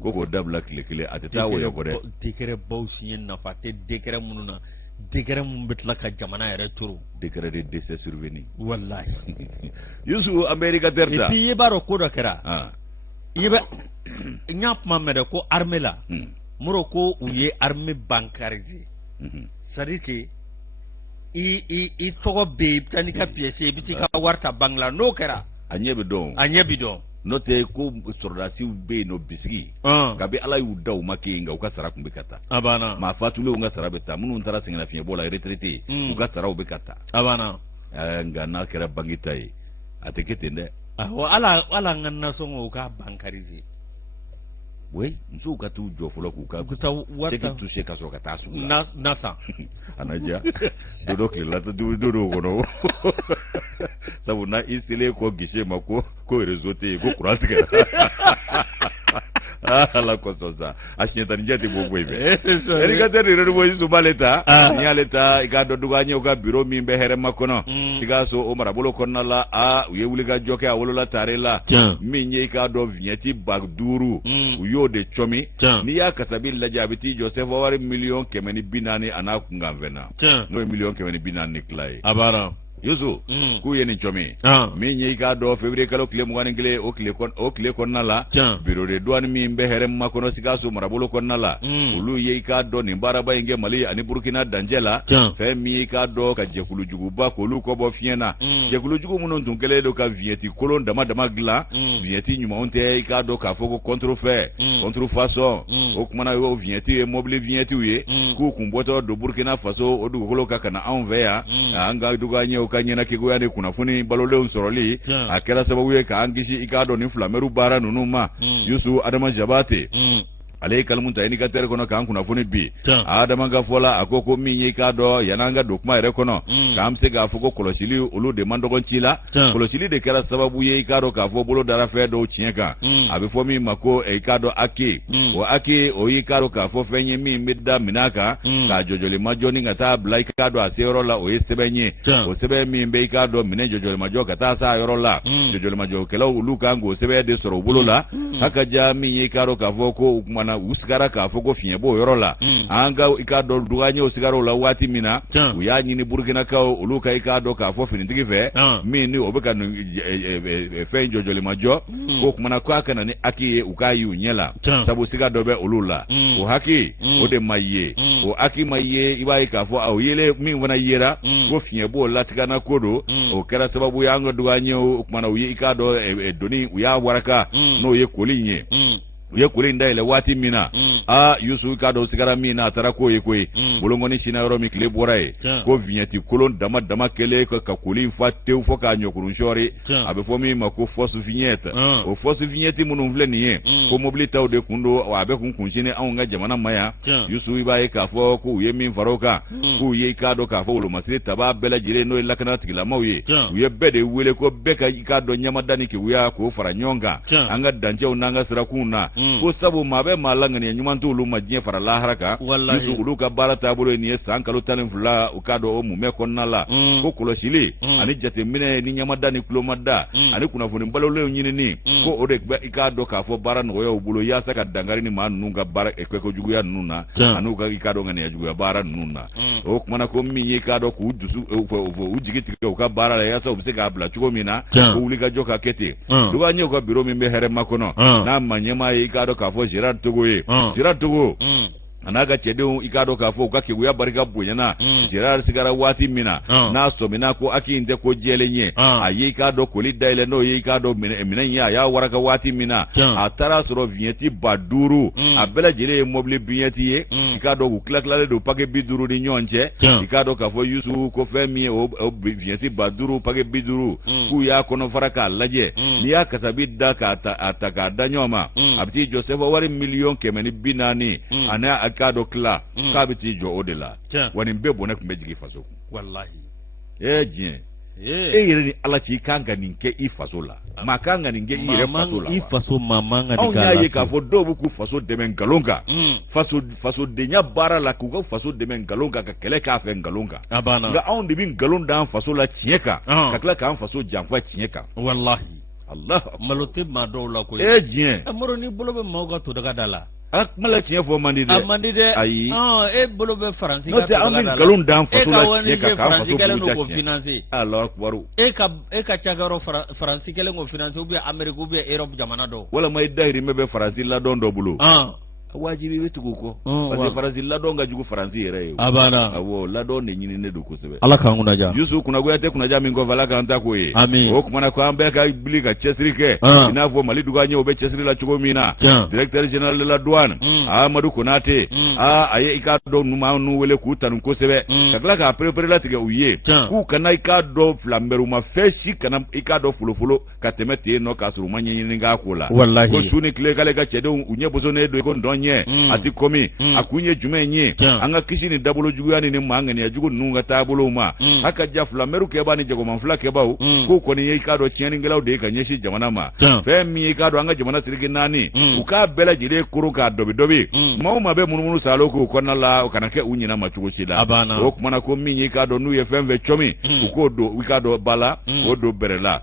ko k'o dabila tile kelen a tɛ taa wɔyɔ kɔ dɛ décret baw signé nafa tɛ décret minnu na décret mun bɛ tila ka jamana yɛrɛ turu décret de décès survenu wallahi Youssou America terta et puis i b'a dɔn ko dɔ kɛra i bɛ n y'a kuma mɛn dɛ ko armée la moro ko u ye armée bancarisée c'est-à-dire que i tɔgɔ bɛ yen i bɛ taa n'i ka pièce i bɛ t'i ka wari ta banque la n'o kɛra a ɲɛ bɛ dɔn n'o tɛ ko sɔrɔdasiw bɛ yen nɔ bisigi kabi ala y'u da u ma kɛ yen nka u ka sara tun bɛ ka taa a banna maa fatulenw ka sara bɛ taa minnu taara sɛgɛnnafiɲɛbɔ la retraité u ka saraw bɛ ka taa a banna nka n'a kɛra banque ta ye a tɛ kɛ ten dɛ awɔ ala an ka nasɔngɔw ka bancariser oui musow ka t'u jɔ fɔlɔ k'u ka seki touché ka sɔrɔ ka taa sugu la nasa a na diya dodo tilela dodo kɔnɔ sabu na i selen kɔ guichet ma ko réseau tɛ yen ko courant tigɛra ala kosɔn sa a siɲɛtanijɛ tɛ bɔ yen fɛ éducateur de renouveau Youssou b'ale ta n'i y'ale ta i k'a dɔn dugu an ye u ka bureau min bɛ hɛrɛma kɔnɔ Sikaso o marabolo kɔnɔna la u ye wulikajɔ kɛ a wolola tare la min ye i k'a dɔn vignette 5,000 u y'o de cɔmi n'i y'a kasabi lajɛ a bɛ t'i jɔ CFA $1,440,000 a n'a kunkanfɛn na n'o ye $1,440,000 ni tila ye. Youssou k'u ye nin cɔmi min ye i k'a dɔn février kalo tile 21 o tile kɔnɔna la bureau de douane min bɛ hɛrɛma kɔnɔ Sikaso marabolo kɔnɔna la olu ye i k'a dɔn nin baaraba in kɛ Mali ani Burkina dancɛ la fɛn min ye i k'a dɔn ka jɛkulujuguba k'olu kɔbɔ fiɲɛ na jɛkulujugu minnu tun kɛlen don ka vignette kolon dama dama dilan vignette ɲumanw tɛ i k'a dɔn k'a fɔ ko contrefait contrefaçon o kumana o vignette ye mobile vignettew ye k'u kun bɔtɔ don Burkina Faso o dugukolo ka kana anw fɛ yan an ka dugu an ye ka ɲɛnakegoya ni kunnafoni balolenw sɔrɔli a kɛra sababu ye k'an kisi i k'a dɔn ni filamɛru baara ninnu ma Youssou Adama Jabate ale ye kalimu ta éducateur kɔnɔ k'an kunnafoni bi Adama ka fɔ la a ko min ye i k'a dɔn yan'an ka don kuma yɛrɛ kɔnɔ k'an bɛ se k'a fɔ ko kɔlɔsili olu de man dɔgɔn ci la kɔlɔsili de kɛra sababu ye i k'a dɔn k'a fɔ bolo dara fɛn dɔw tiɲɛ kan a bɛ fɔ min ma ko i k'a dɔn hake o hake o y'i k'a dɔn k'a fɔ fɛn ye min bɛ da minɛ kan k'a jɔjɔlimajɔ ni ka taa bila i k'a dɔn a se yɔrɔ la o ye sɛbɛn ye o sɛbɛn min bɛ i k'a dɔn minɛ jɔjɔlimajɔ ka taa s'a yɔrɔ la jɔjɔlimajɔkɛlaw olu kan k'o sɛbɛn de sɔrɔ u bolo la hakaja min ye i k'a dɔn k'a fɔ ko kumana u sigara k'a fɔ ko fiɲɛ b'o yɔrɔ la an ka i k'a dɔn dugaɲɛw sigar'o la waati min na u y'a ɲini Burkinakaw olu ka i k'a dɔn k'a fɔ finitigi fɛ min ni o bɛ ka fɛn jɔjɔlimajɔ ko kumana k'a kana ni haki ye u k'a y'u ɲɛ la sabu siga dɔ bɛ olu la o haki o de ma ye o haki ma ye i b'a ye k'a fɔ o yelen min fana yera ko fiɲɛ b'o latigana ko don o kɛra sababu ye an ka dugaɲɛw kumana u ye i k'a dɔn doni u y'a waraka n'o ye koli in ye u ye koli in dayɛlɛ waati min na Youssou k'a dɔn sigara min na a taara k'o ye koyi bolongɔni sina yɔrɔ min tile bɔra ye ko vignette kolon dama dama kɛlen ka koli in fa tewu fɔ k'a ɲɔkurun sɔɔri a bɛ fɔ min ma ko fausse vignette o fausse vignette minnu filɛ nin ye ko mobili taw de kun don a bɛ kun kunsini anw ka jamana ma yan Youssou i b'a ye k'a fɔ k'u ye min fara o kan k'u ye i k'a dɔn k'a fɔ wolomasiri taba bɛɛ lajɛlen n'o ye lakana tigilamaaw ye u ye bɛɛ de wele ko bɛɛ ka i k'a dɔn ɲamada ni keguya k'o fara ɲɔgɔn kan an ka dancɛw n'an ka sirakunw na ko sabu maa bɛ maa la ŋaniya ɲuman t'olu ma diɲɛ fara lahara kan Youssou olu ka baara taabolo ye nin ye san kalo 12 u k'a dɔn o mumɛ kɔnɔna la ko kɔlɔsili ani jateminɛ ni ɲamada ni kulomada ani kunnafoni balolenw ɲinini ko o de bɛ i k'a dɔn k'a fɔ baara nɔgɔyaw bolo yaasa ka dankari ni maa ninnu ka baara kɛkojuguya ninnu na ani ka i k'a dɔn ŋaniya juguya baara ninnu na o kumana ko min ye i k'a dɔn k'u dusu u jigi tigɛ u ka baara la yaasa u bɛ se k'a bila cogo min na ko wulikajɔ ka kɛ ten dugaɲɛw ka bureau min bɛ hɛrɛma kɔnɔ n'a ma ɲɛmaa ye i k'a dɔn k'a fɔ Gérard Togo ye Gérard Togo anaga cɛdenw i k'a dɔn k'a fɔ u ka keguya barika bonyana Gerard sigara waati min na n'a sɔmina ko Aki in tɛ ko jɛlen ye a ye i k'a dɔn koli dayɛlɛ n'o ye i k'a dɔn minɛn ye a y'a waraka waati min na a taara sɔrɔ vignette 5000 a bɛɛ lajɛlen ye mobile vignette ye i k'a dɔn u tilatilalen don paquet 50 ni ɲɔgɔn cɛ i k'a dɔn k'a fɔ Youssou ko fɛn min ye o vignette 5000 paquet 50 k'u y'a kɔnɔ fara k'a lajɛ n'i y'a kasabi da k'a ta k'a da ɲɔgɔn ma a bɛ t'i jɔ sɛbɛn wari 1,400,000 ani k'a dɔ tila k'a bɛ t'i jɔ o de la wa nin bɛɛ bɔnɛ tun bɛ jigin faso kun wallahi diɲɛ e yɛrɛ ni Ala cɛ i kan ka nin kɛ i faso la maa kan ka nin kɛ i yɛrɛ faso la i faso maa man ka nin k'a la anw y'a ye k'a fɔ dɔw bɛ k'u faso dɛmɛ nkalon kan fasodenya baara la k'u ka faso dɛmɛ nkalon kan ka kɛlɛ k'a fɛ nkalon kan nka anw de bɛ nkalon d'an faso la tiɲɛ kan ka tila k'an faso janfa tiɲɛ kan wallahi Allah malo tɛ maa dɔw la koyi diɲɛ Moro ni bolo bɛ maaw ka todaga da la kuma la tiɲɛ fɔ man di dɛ a man di dɛ ayi e bolo bɛ Faransi ka todaga da la n'o tɛ an bɛ nkalon d'an faso la tiɲɛ kan k'an faso kɛlen buruja ko tiɲɛ financer Allahu akbar e ka cakɛyɔrɔ Faransi kɛlen ko financer ou bien Amérique ou bien Europe jamana dɔw walama i dahirimɛ bɛ Faransi ladɔn dɔ bolo wajibi bɛ tugu kɔ parce que Faransi ladɔn ka jugu Faransi yɛrɛ ye awɔ ladɔn de ɲininen don kosɛbɛ Ala k'an kunnaja Youssou kunnagoya tɛ kunnaja min kɔfɛ Ala k'an ta k'o ye o kumana ko an bɛɛ ka wuli ka cɛsiri kɛ i n'a fɔ Mali duga ɲɛ o bɛ cɛsiri la cogo min na directeur général de la douane Amadou Konate a ye i k'a dɔn numan n'u wele k'u tanu kosɛbɛ ka tila k'a perepere latigɛ u ye k'u kana i k'a dɔn filanbɛruma fɛn si kana i k'a dɔn folofolo ka tɛmɛ ten nɔ k'a sɔrɔ u ma ɲɛɲini k'a ko la ko su ni tile k'ale ka cɛdenw u ɲɛ bosonnen don ko ndɔn a ti komi a kun ye jumɛn ye an ka kisi ni dabolo juguya ni maa ŋaniya jugu ninnu ka taabolow ma a ka ja filanbɛriw kɛbaa ni jagoman fila kɛbaaw k'o kɔni ye i k'a dɔn tiɲɛnikɛlaw de ye ka ɲɛsin jamana ma fɛn min ye i k'a dɔn an ka jamana siriki 4 u k'a bɛɛ lajɛlen koron k'a dɔbi maa o maa bɛ munumunu salo k'o kɔnɔna la o kana kɛ u ɲinɛ ma cogo si la o kumana ko min ye i k'a dɔn n'u ye fɛn fɛn cɔmi u k'o don i k'a dɔn ba la k'o don bɛrɛ la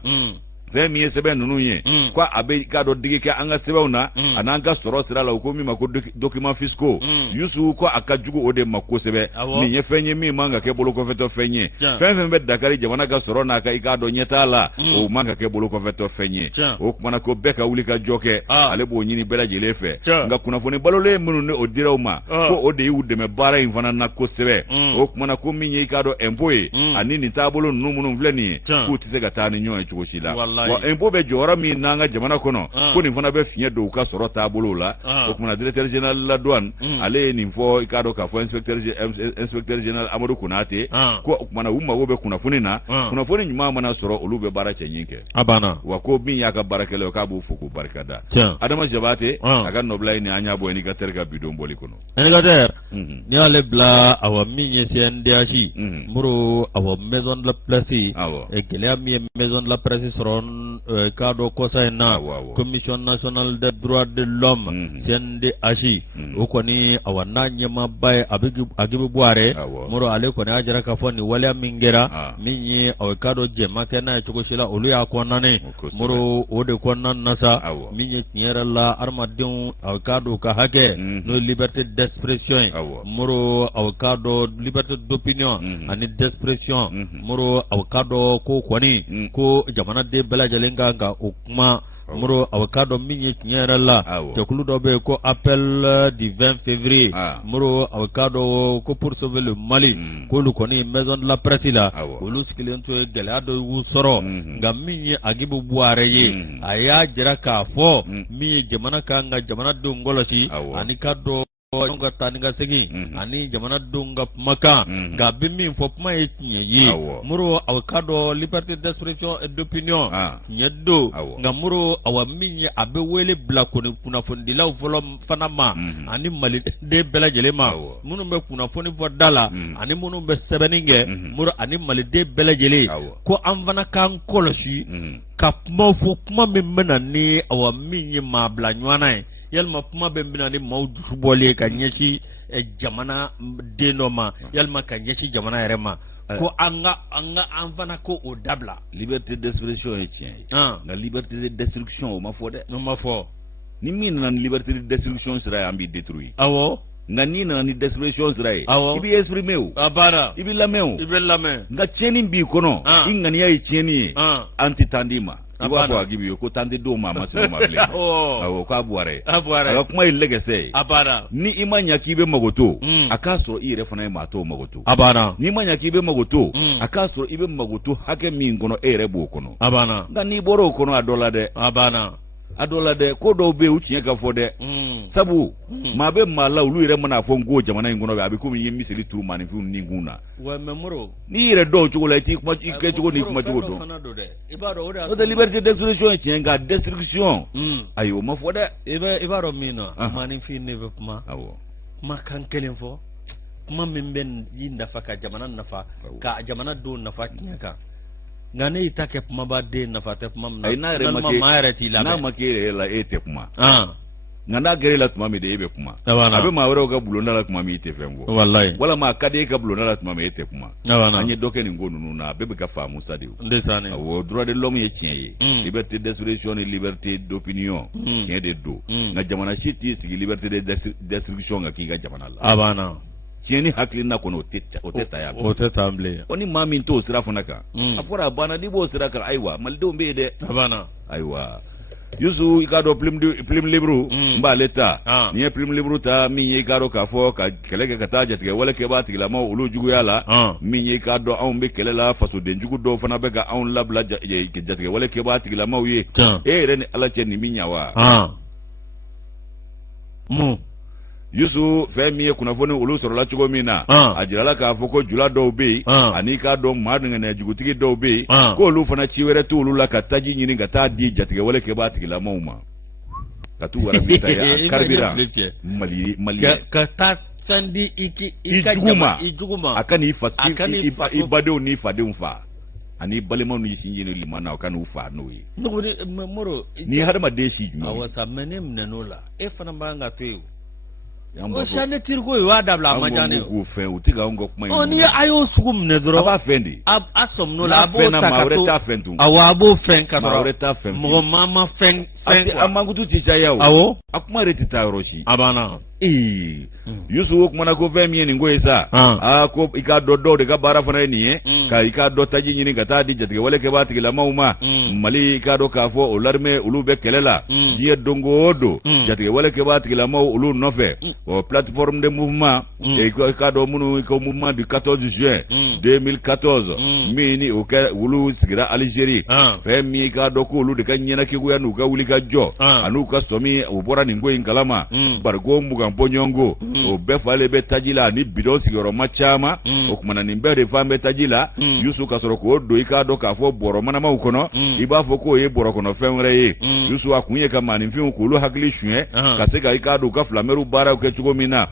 fɛn min ye sɛbɛn ninnu ye ko a bɛ k'a dɔn digi kɛ an ka sɛbɛnw na a n'an ka sɔrɔ sira la u ko min ma ko document fiscaux Youssou ko a ka jugu o de ma kosɛbɛ nin ye fɛn ye min man ka kɛ bolokɔfɛtɔ fɛn ye fɛn fɛn bɛ Dakari jamana ka sɔrɔ n'a ka i k'a dɔn ɲɛ t'a la o man ka kɛ bolokɔfɛtɔ fɛn ye o kumana ko bɛɛ ka wuli ka jɔ kɛ ale b'o ɲini bɛɛ lajɛlen fɛ nka kunnafoni balolen minnu ni o diraw ma ko o de y'u dɛmɛ baara in fana na kosɛbɛ o kumana ko min ye i k'a dɔn impôt ye ani nin taabolo ninnu minnu filɛ nin ye k'u tɛ se ka taa ni ɲɔgɔn ye cogo si la wa impôt bɛ jɔyɔrɔ min n'an ka jamana kɔnɔ ko nin fana bɛ fiɲɛ don u ka sɔrɔ taabolo la o kumana directeur général de la douane ale ye nin fɔ i k'a dɔn k'a fɔ inspecteur général Amadou Konate ko o kumana u mago bɛ kunnafoni na kunnafoni ɲuman mana sɔrɔ olu bɛ baara cɛɲin kɛ wa ko min y'a ka baarakɛlaw k'a b'u fo k'u barikada Adama Jabate a ka nɔbila ni an y'a bɔ indicateur ka bidon bɔli kɔnɔ indicateur ni y'ale bila awɔ min ye CNDH Moro awɔ maison de la presse gɛlɛya min ye maison de la presse sɔrɔ k'a dɔn kɔsa in na commission nationale des droits de l'homme CNDH o kɔni awɔ n'a ɲɛmaaba ye Agibu Buware Moro ale kɔni y'a jira k'a fɔ nin waleya min kɛra min ye awɔ k'a dɔn jɛma kɛ n'a ye cogo si la olu y'a kɔnɔna Moro o de kɔnɔna na sa min ye tiɲɛ yɛrɛ la adamadenw awɔ k'a dɔn ka hakɛ n'o liberté d'expression ye Moro awɔ k'a dɔn liberté d'opinion ani d'expression Moro awɔ k'a dɔn ko kɔni ko jamanaden bɛɛ lajɛlen kan ka o kuma Moro awɔ k'a dɔn min ye tiɲɛ yɛrɛ la jɛkulu dɔ bɛ yen ko appel du 20 février Moro awɔ k'a dɔn ko pour sauver le Mali k'olu kɔni maison de la presse la olu sigilen to ye gɛlɛya dɔ y'u sɔrɔ nka min ye Agibu Buware ye a y'a jira k'a fɔ min ye jamana kan ka jamanadenw kɔlɔsi ani ka dɔn ka taa ni ka segin ani jamanadenw ka kumakan nka a bɛ min fɔ kuma ye tiɲɛ ye Moro awɔ k'a dɔn liberté d'expression et d'opinion tiɲɛ don nka Moro awɔ min ye a bɛ wele bila kunnafonidilaw fɔlɔ fana ma ani maliden bɛɛ lajɛlen ma minnu bɛ kunnafoni fɔ da la ani minnu bɛ sɛbɛnni kɛ Moro ani maliden bɛɛ lajɛlen ko an fana k'an kɔlɔsi ka kuma fɔ kuma min bɛ na ni awɔ min ye maa bila ɲɔgɔnna ye yalima kuma bɛ bɛna ni maaw dusu bɔlen ye ka ɲɛsin jamana den dɔ ma yalima ka ɲɛsin jamana yɛrɛ ma ko an fana ko o dabila liberté d'expression ye tiɲɛ ye nka liberté de destruction o ma fɔ dɛ o ma fɔ ni min nana ni liberté de destruction sira ye an b'i détruire awɔ nka n'i nana ni destruction sira ye awɔ i b'i exprimer o a baara i b'i lamɛn o i bɛ lamɛn nka tiɲɛni b'i kɔnɔ i ŋaniya ye tiɲɛni ye an tɛ taa d'i ma I b'a fɔ Agibu ye ko tan tɛ d'o ma a ma sɔn o ma bilen. Awɔ k'a buwarɛ. A ka kuma ye lɛgɛsɛ ye. Ni i ma ɲɛ k'i bɛ mago to a k'a sɔrɔ i yɛrɛ fana ye maa t'o mago to. N'i ma ɲɛ k'i bɛ mago to a k'a sɔrɔ i bɛ mago to hakɛ min kɔnɔ e yɛrɛ b'o kɔnɔ. Nka n'i bɔra o kɔnɔ a dɔ la dɛ. A dɔ la dɛ ko dɔw bɛ yen u tiɲɛ ka fɔ dɛ. Sabu maa bɛ maa la olu yɛrɛ mana fɔ n ko jamana in kɔnɔ a bɛ komi i ye misiri turu maaninfinw ni kun na. N'i yɛrɛ dɔn o cogo la i t'i kuma i kɛcogo n'i kumacogo dɔn. O tɛ liberté d'expression ye tiɲɛ nka destruction ayi o ma fɔ dɛ. I b'a dɔn min na maaninfin ne bɛ kuma. Kumakan kelen fɔ kuma min bɛ i nafa ka jamana nafa ka jamana denw nafa tiɲɛ kan. Nka ne y'i ta kɛ kumaba den nafa tɛ kuma min na. N'a yɛrɛ t'i lamɛn. N'a ma k'e yɛrɛ la e tɛ kuma. Nka n'a gɛrɛ la tuma min de e bɛ kuma. A bɛ maa wɛrɛw ka bulonda la tuma min i tɛ fɛn fɔ. Walima a ka di e ka bulonda la tuma min e tɛ kuma. An ye dɔ kɛ nin ko ninnu na a bɛɛ bɛ ka faamu sa de. Awɔ droit de l'homme ye tiɲɛ ye. Liberté d'expression ni liberté d'opinion tiɲɛ de don. Nka jamana si t'i sigi liberté d'expression kan k'i ka jamana la. Tiɲɛ ni hakilina kɔnɔ o tɛ ta yan. O tɛ taa bilen. Ko ni maa min t'o sira fana kan. A fɔra a banna n'i b'o sira kan ayiwa malidenw bɛ yen dɛ. Ayiwa Youssou i k'a dɔn plume libre n b'ale ta. N'i ye plume libre ta min ye i k'a dɔn k'a fɔ ka kɛlɛ kɛ ka taa jatigɛ wale kɛbaa tigilamaw olu juguya la. Min ye i k'a dɔn anw bɛ kɛlɛ la fasodenjugu dɔw fana bɛ ka anw labila jatigɛ wale kɛbaa tigilamaw ye. E yɛrɛ ni Ala cɛ nin bɛ ɲa wa? Youssou fɛn min ye kunnafoni olu sɔrɔla cogo min na a jirala k'a fɔ ko jula dɔw bɛ yen ani k'a dɔn maa ŋɛnɛ jugutigi dɔw bɛ yen k'olu fana ci wɛrɛ t'olu la ka taji ɲini ka taa di jatigɛ wale kɛbaa tigilamaw ma ka t'u wɛrɛ min ta ye carburant Malien ka taa fɛn di i jugu ma a ka n'i i badenw n'i fadenw fa ani balimaw n'i sinji ni limana o ka n'u fa n'o ye ni hadamaden si jumɛn awɔ sa mais ne minɛn'o la e fana b'an ka to yen o sani tiriko ye o y'a dabila a ma diya ne ye o fɛ u tɛ ka anw ka kuma in ni a y'o sugu minɛ dɔrɔn a b'a fɛn de a sɔmin'o la a b'o ta ka to maa wɛrɛ t'a fɛn tun awɔ a b'o fɛn ka sɔrɔ maa wɛrɛ t'a fɛn mɔgɔ maa ma fɛn a mankutu tɛ caya o awɔ a kuma yɛrɛ tɛ taa yɔrɔ si a banna Youssou o kumana ko fɛn min ye nin ko ye sa ko i k'a dɔn dɔw de ka baara fana ye nin ye ka i k'a dɔn taji ɲini ka taa di jatigɛ wale kɛbaa tigilamaw ma Mali i k'a dɔn k'a fɔ o l'armée olu bɛ kɛlɛ la diɲɛ don o don jatigɛ wale kɛbaa tigilamaw olu nɔfɛ o plateforme de mouvement i k'a dɔn minnu ko mouvement du 14 juin 2014 min ni o kɛ olu sigira Algérie fɛn min i k'a dɔn ko olu de ka ɲɛnakikuya n'u ka wuli ka jɔ an'u ka sɔmi o bɔra nin ko in kalama barigo mugan bɔɲɔngo o bɛɛ falen bɛ taji la ani bidon sigiyɔrɔma caman o kumana nin bɛɛ de fan bɛ taji la Youssou ka sɔrɔ k'o don i k'a dɔn k'a fɔ bɔrɔ manamaw kɔnɔ i b'a fɔ k'o ye bɔrɔ kɔnɔ fɛn wɛrɛ ye Youssou a kun ye ka maaninfinw k'olu hakili suɲɛ ka se ka i k'a dɔn u ka filamɛriw baaraw kɛ cogo min na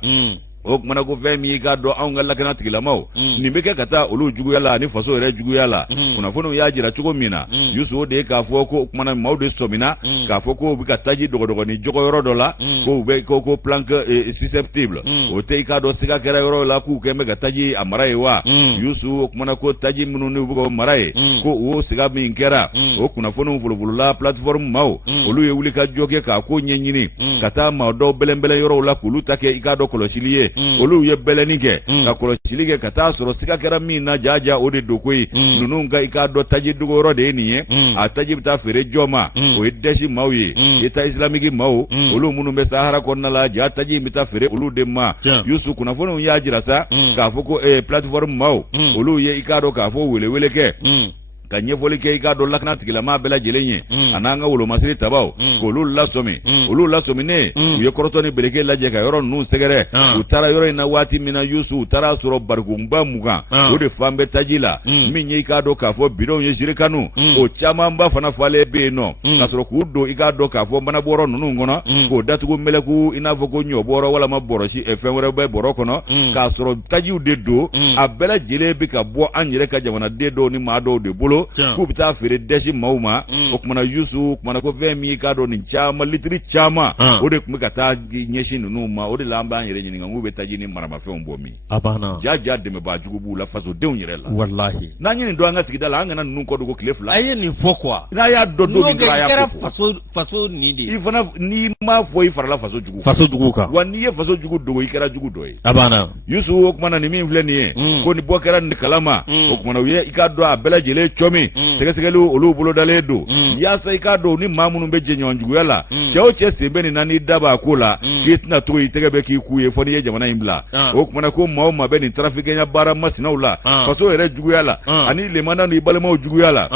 o kumana ko fɛn min i k'a dɔn anw ka lakana tigilamaw nin bɛ kɛ ka taa olu juguya la ani faso yɛrɛ juguya la kunnafoniw y'a jira cogo min na Youssou o de ye k'a fɔ ko kumana maaw de sɔmina k'a fɔ ko u bɛ ka taji dɔgɔdɔgɔni jɔgɔyɔrɔ dɔ la ko u bɛ ko planque susceptible o tɛ i k'a dɔn siga kɛra yɔrɔ la k'u kɛn bɛ ka taji a mara ye wa Youssou o kumana ko taji minnu n'u bɛ k'o mara ye ko o siga min kɛra o kunnafoniw folofolola plateforme maaw olu ye wuli ka jɔ kɛ k'a ko ɲɛɲini ka taa maa dɔw bɛlɛnbɛlɛn yɔrɔw la k'olu ta kɛ i k'a dɔn kɔlɔsili ye olu ye bɛlɛnni kɛ ka kɔlɔsili kɛ ka taa sɔrɔ siga kɛra min na jaja o de don koyi ninnu ka i k'a dɔn taji dogoyɔrɔ de ye nin ye a taji bɛ taa feere jɔ ma o ye dɛsi maaw ye État islamique maaw olu minnu bɛ Sahara kɔnɔna la ja taji in bɛ taa feere olu de ma Youssou kunnafoniw y'a jira sa k'a fɔ ko plateforme maaw olu ye i k'a dɔn k'a fɔ welewele kɛ ka ɲɛfɔli kɛ i k'a dɔn lakana tigilama bɛɛ lajɛlen ye a n'an ka wolomasiri tabaw k'olu lasɔmi olu lasɔminen u ye kɔrɔtɔ ni bereke lajɛ ka yɔrɔ ninnu sɛgɛrɛ u taara yɔrɔ in na waati min na Youssou u taara sɔrɔ barigonba 20 o de fan bɛ taji la min ye i k'a dɔn k'a fɔ bidonw ye jirikanu o camanba fana falen bɛ yen nɔ ka sɔrɔ k'u don i k'a dɔn k'a fɔ manabɔrɔ ninnu kɔnɔ k'o datugu mɛlɛku i n'a fɔ ko ɲɔbɔrɔ walama bɔrɔsi fɛn wɛrɛ bɛ bɔrɔ kɔnɔ k'a sɔrɔ tajiw de don a bɛɛ lajɛlen bɛ ka bɔ an yɛrɛ ka jamanaden dɔw ni maa dɔw de bolo k'u bɛ taa feere dɛsi maaw ma o kumana Youssou kumana ko fɛn min k'a dɔn nin caman litiri caman o de tun bɛ ka taa ɲɛsin ninnu ma o de la an b'an yɛrɛ ɲininka k'u bɛ taji ni maramafɛnw bɔ min a banna ja dɛmɛbaa jugu b'u la fasodenw yɛrɛ la walahi n'an ye nin dɔn an ka sigida la an kana ninnu kɔ dogo tile fila a ye nin fɔ quoi n'a y'a dɔn don min dɔrɔn a y'a fɔ faso nin de i fana n'i m'a fɔ i farala faso jugu kan wa n'i ye faso jugu dogo i kɛra jugu dɔ ye a banna Youssou o kumana nin min filɛ nin ye ko ni bɔ kɛra nin kalama o kumana u ye i k'a dɔn a bɛɛ lajɛlen cɔ min sɛgɛsɛgɛliw olu bolodalen don yaasa i k'a dɔn ni maa minnu bɛ jɛ ɲɔgɔn juguya la cɛ o cɛ sen bɛ nin na n'i da b'a ko la k'i tɛna to i tɛgɛ bɛ k'i k'u ye fɔ n'i ye jamana in bila o kumana ko maa o maa bɛ nin trafiquɛnya baara masinaw la faso yɛrɛ juguya la ani lemana n'i balimaw juguya la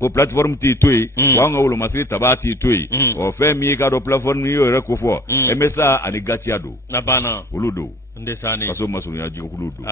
ko plateforme t'i to yen wa an ka wolomasiri taba t'i to yen ɔ fɛn min k'a dɔn plateforme y'o yɛrɛ ko fɔ MSA ani Gatia don olu don faso masurunya jigokulu don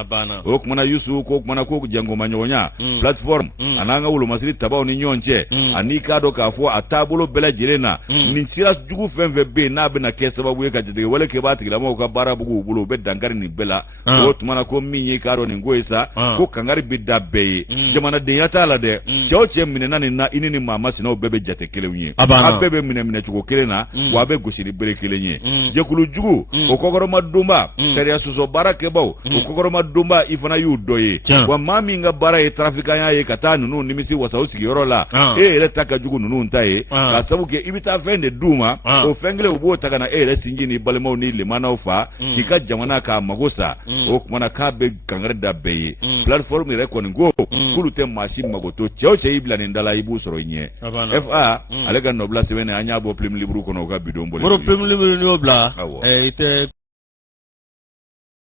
o kumana Yusu ko kumana ko jangoma ɲɔgɔnya plateforme an'an ka wolomasiri tabaw ni ɲɔgɔn cɛ ani k'a dɔn k'a fɔ a taabolo bɛɛ lajɛlen na nin sira jugu fɛn fɛn bɛ yen n'a bɛna kɛ sababu ye ka jatigɛ wale kɛ b'a tigilamɔgɔw ka baara bugu u bolo u bɛ dankari nin bɛɛ la o tumana ko min ye k'a dɔn nin ko ye sa ko kangari bɛ da bɛɛ ye jamanadenya t'a la dɛ cɛ o cɛ minɛna nin na i ni maa masinaw bɛɛ bɛ jate kelenw ye a bɛɛ bɛ minɛ cogo kelen na wa a bɛ gosili bere kelen ye jɛkulu jugu o kɔkɔrɔma donba sariya sɔsɔ baarakɛbaw o kɔkɔrɔma donba i fana y'u dɔ ye wa maa min ka baara ye trafiquant ye ka taa ninnu nimisi wasa o sigiyɔrɔ la e yɛrɛ ta ka jugu ninnu ta ye k'a sabu kɛ i bɛ taa fɛn de d'u ma o fɛn kelen u b'o ta ka na e yɛrɛ sinji ni balimaw ni lemanaw fa k'i ka jamana k'a mago sa o kumana k'a bɛ kangari da bɛɛ ye plateforme yɛrɛ kɔni ko k'olu tɛ maa si mago to cɛ o cɛ y'i bila nin da la i b'u sɔrɔ i ɲɛ FA ale ka nɔbila sɛbɛn an y'a bɔ Premier Livre kɔnɔ o ka bidon boli. Premier Livre y'o bila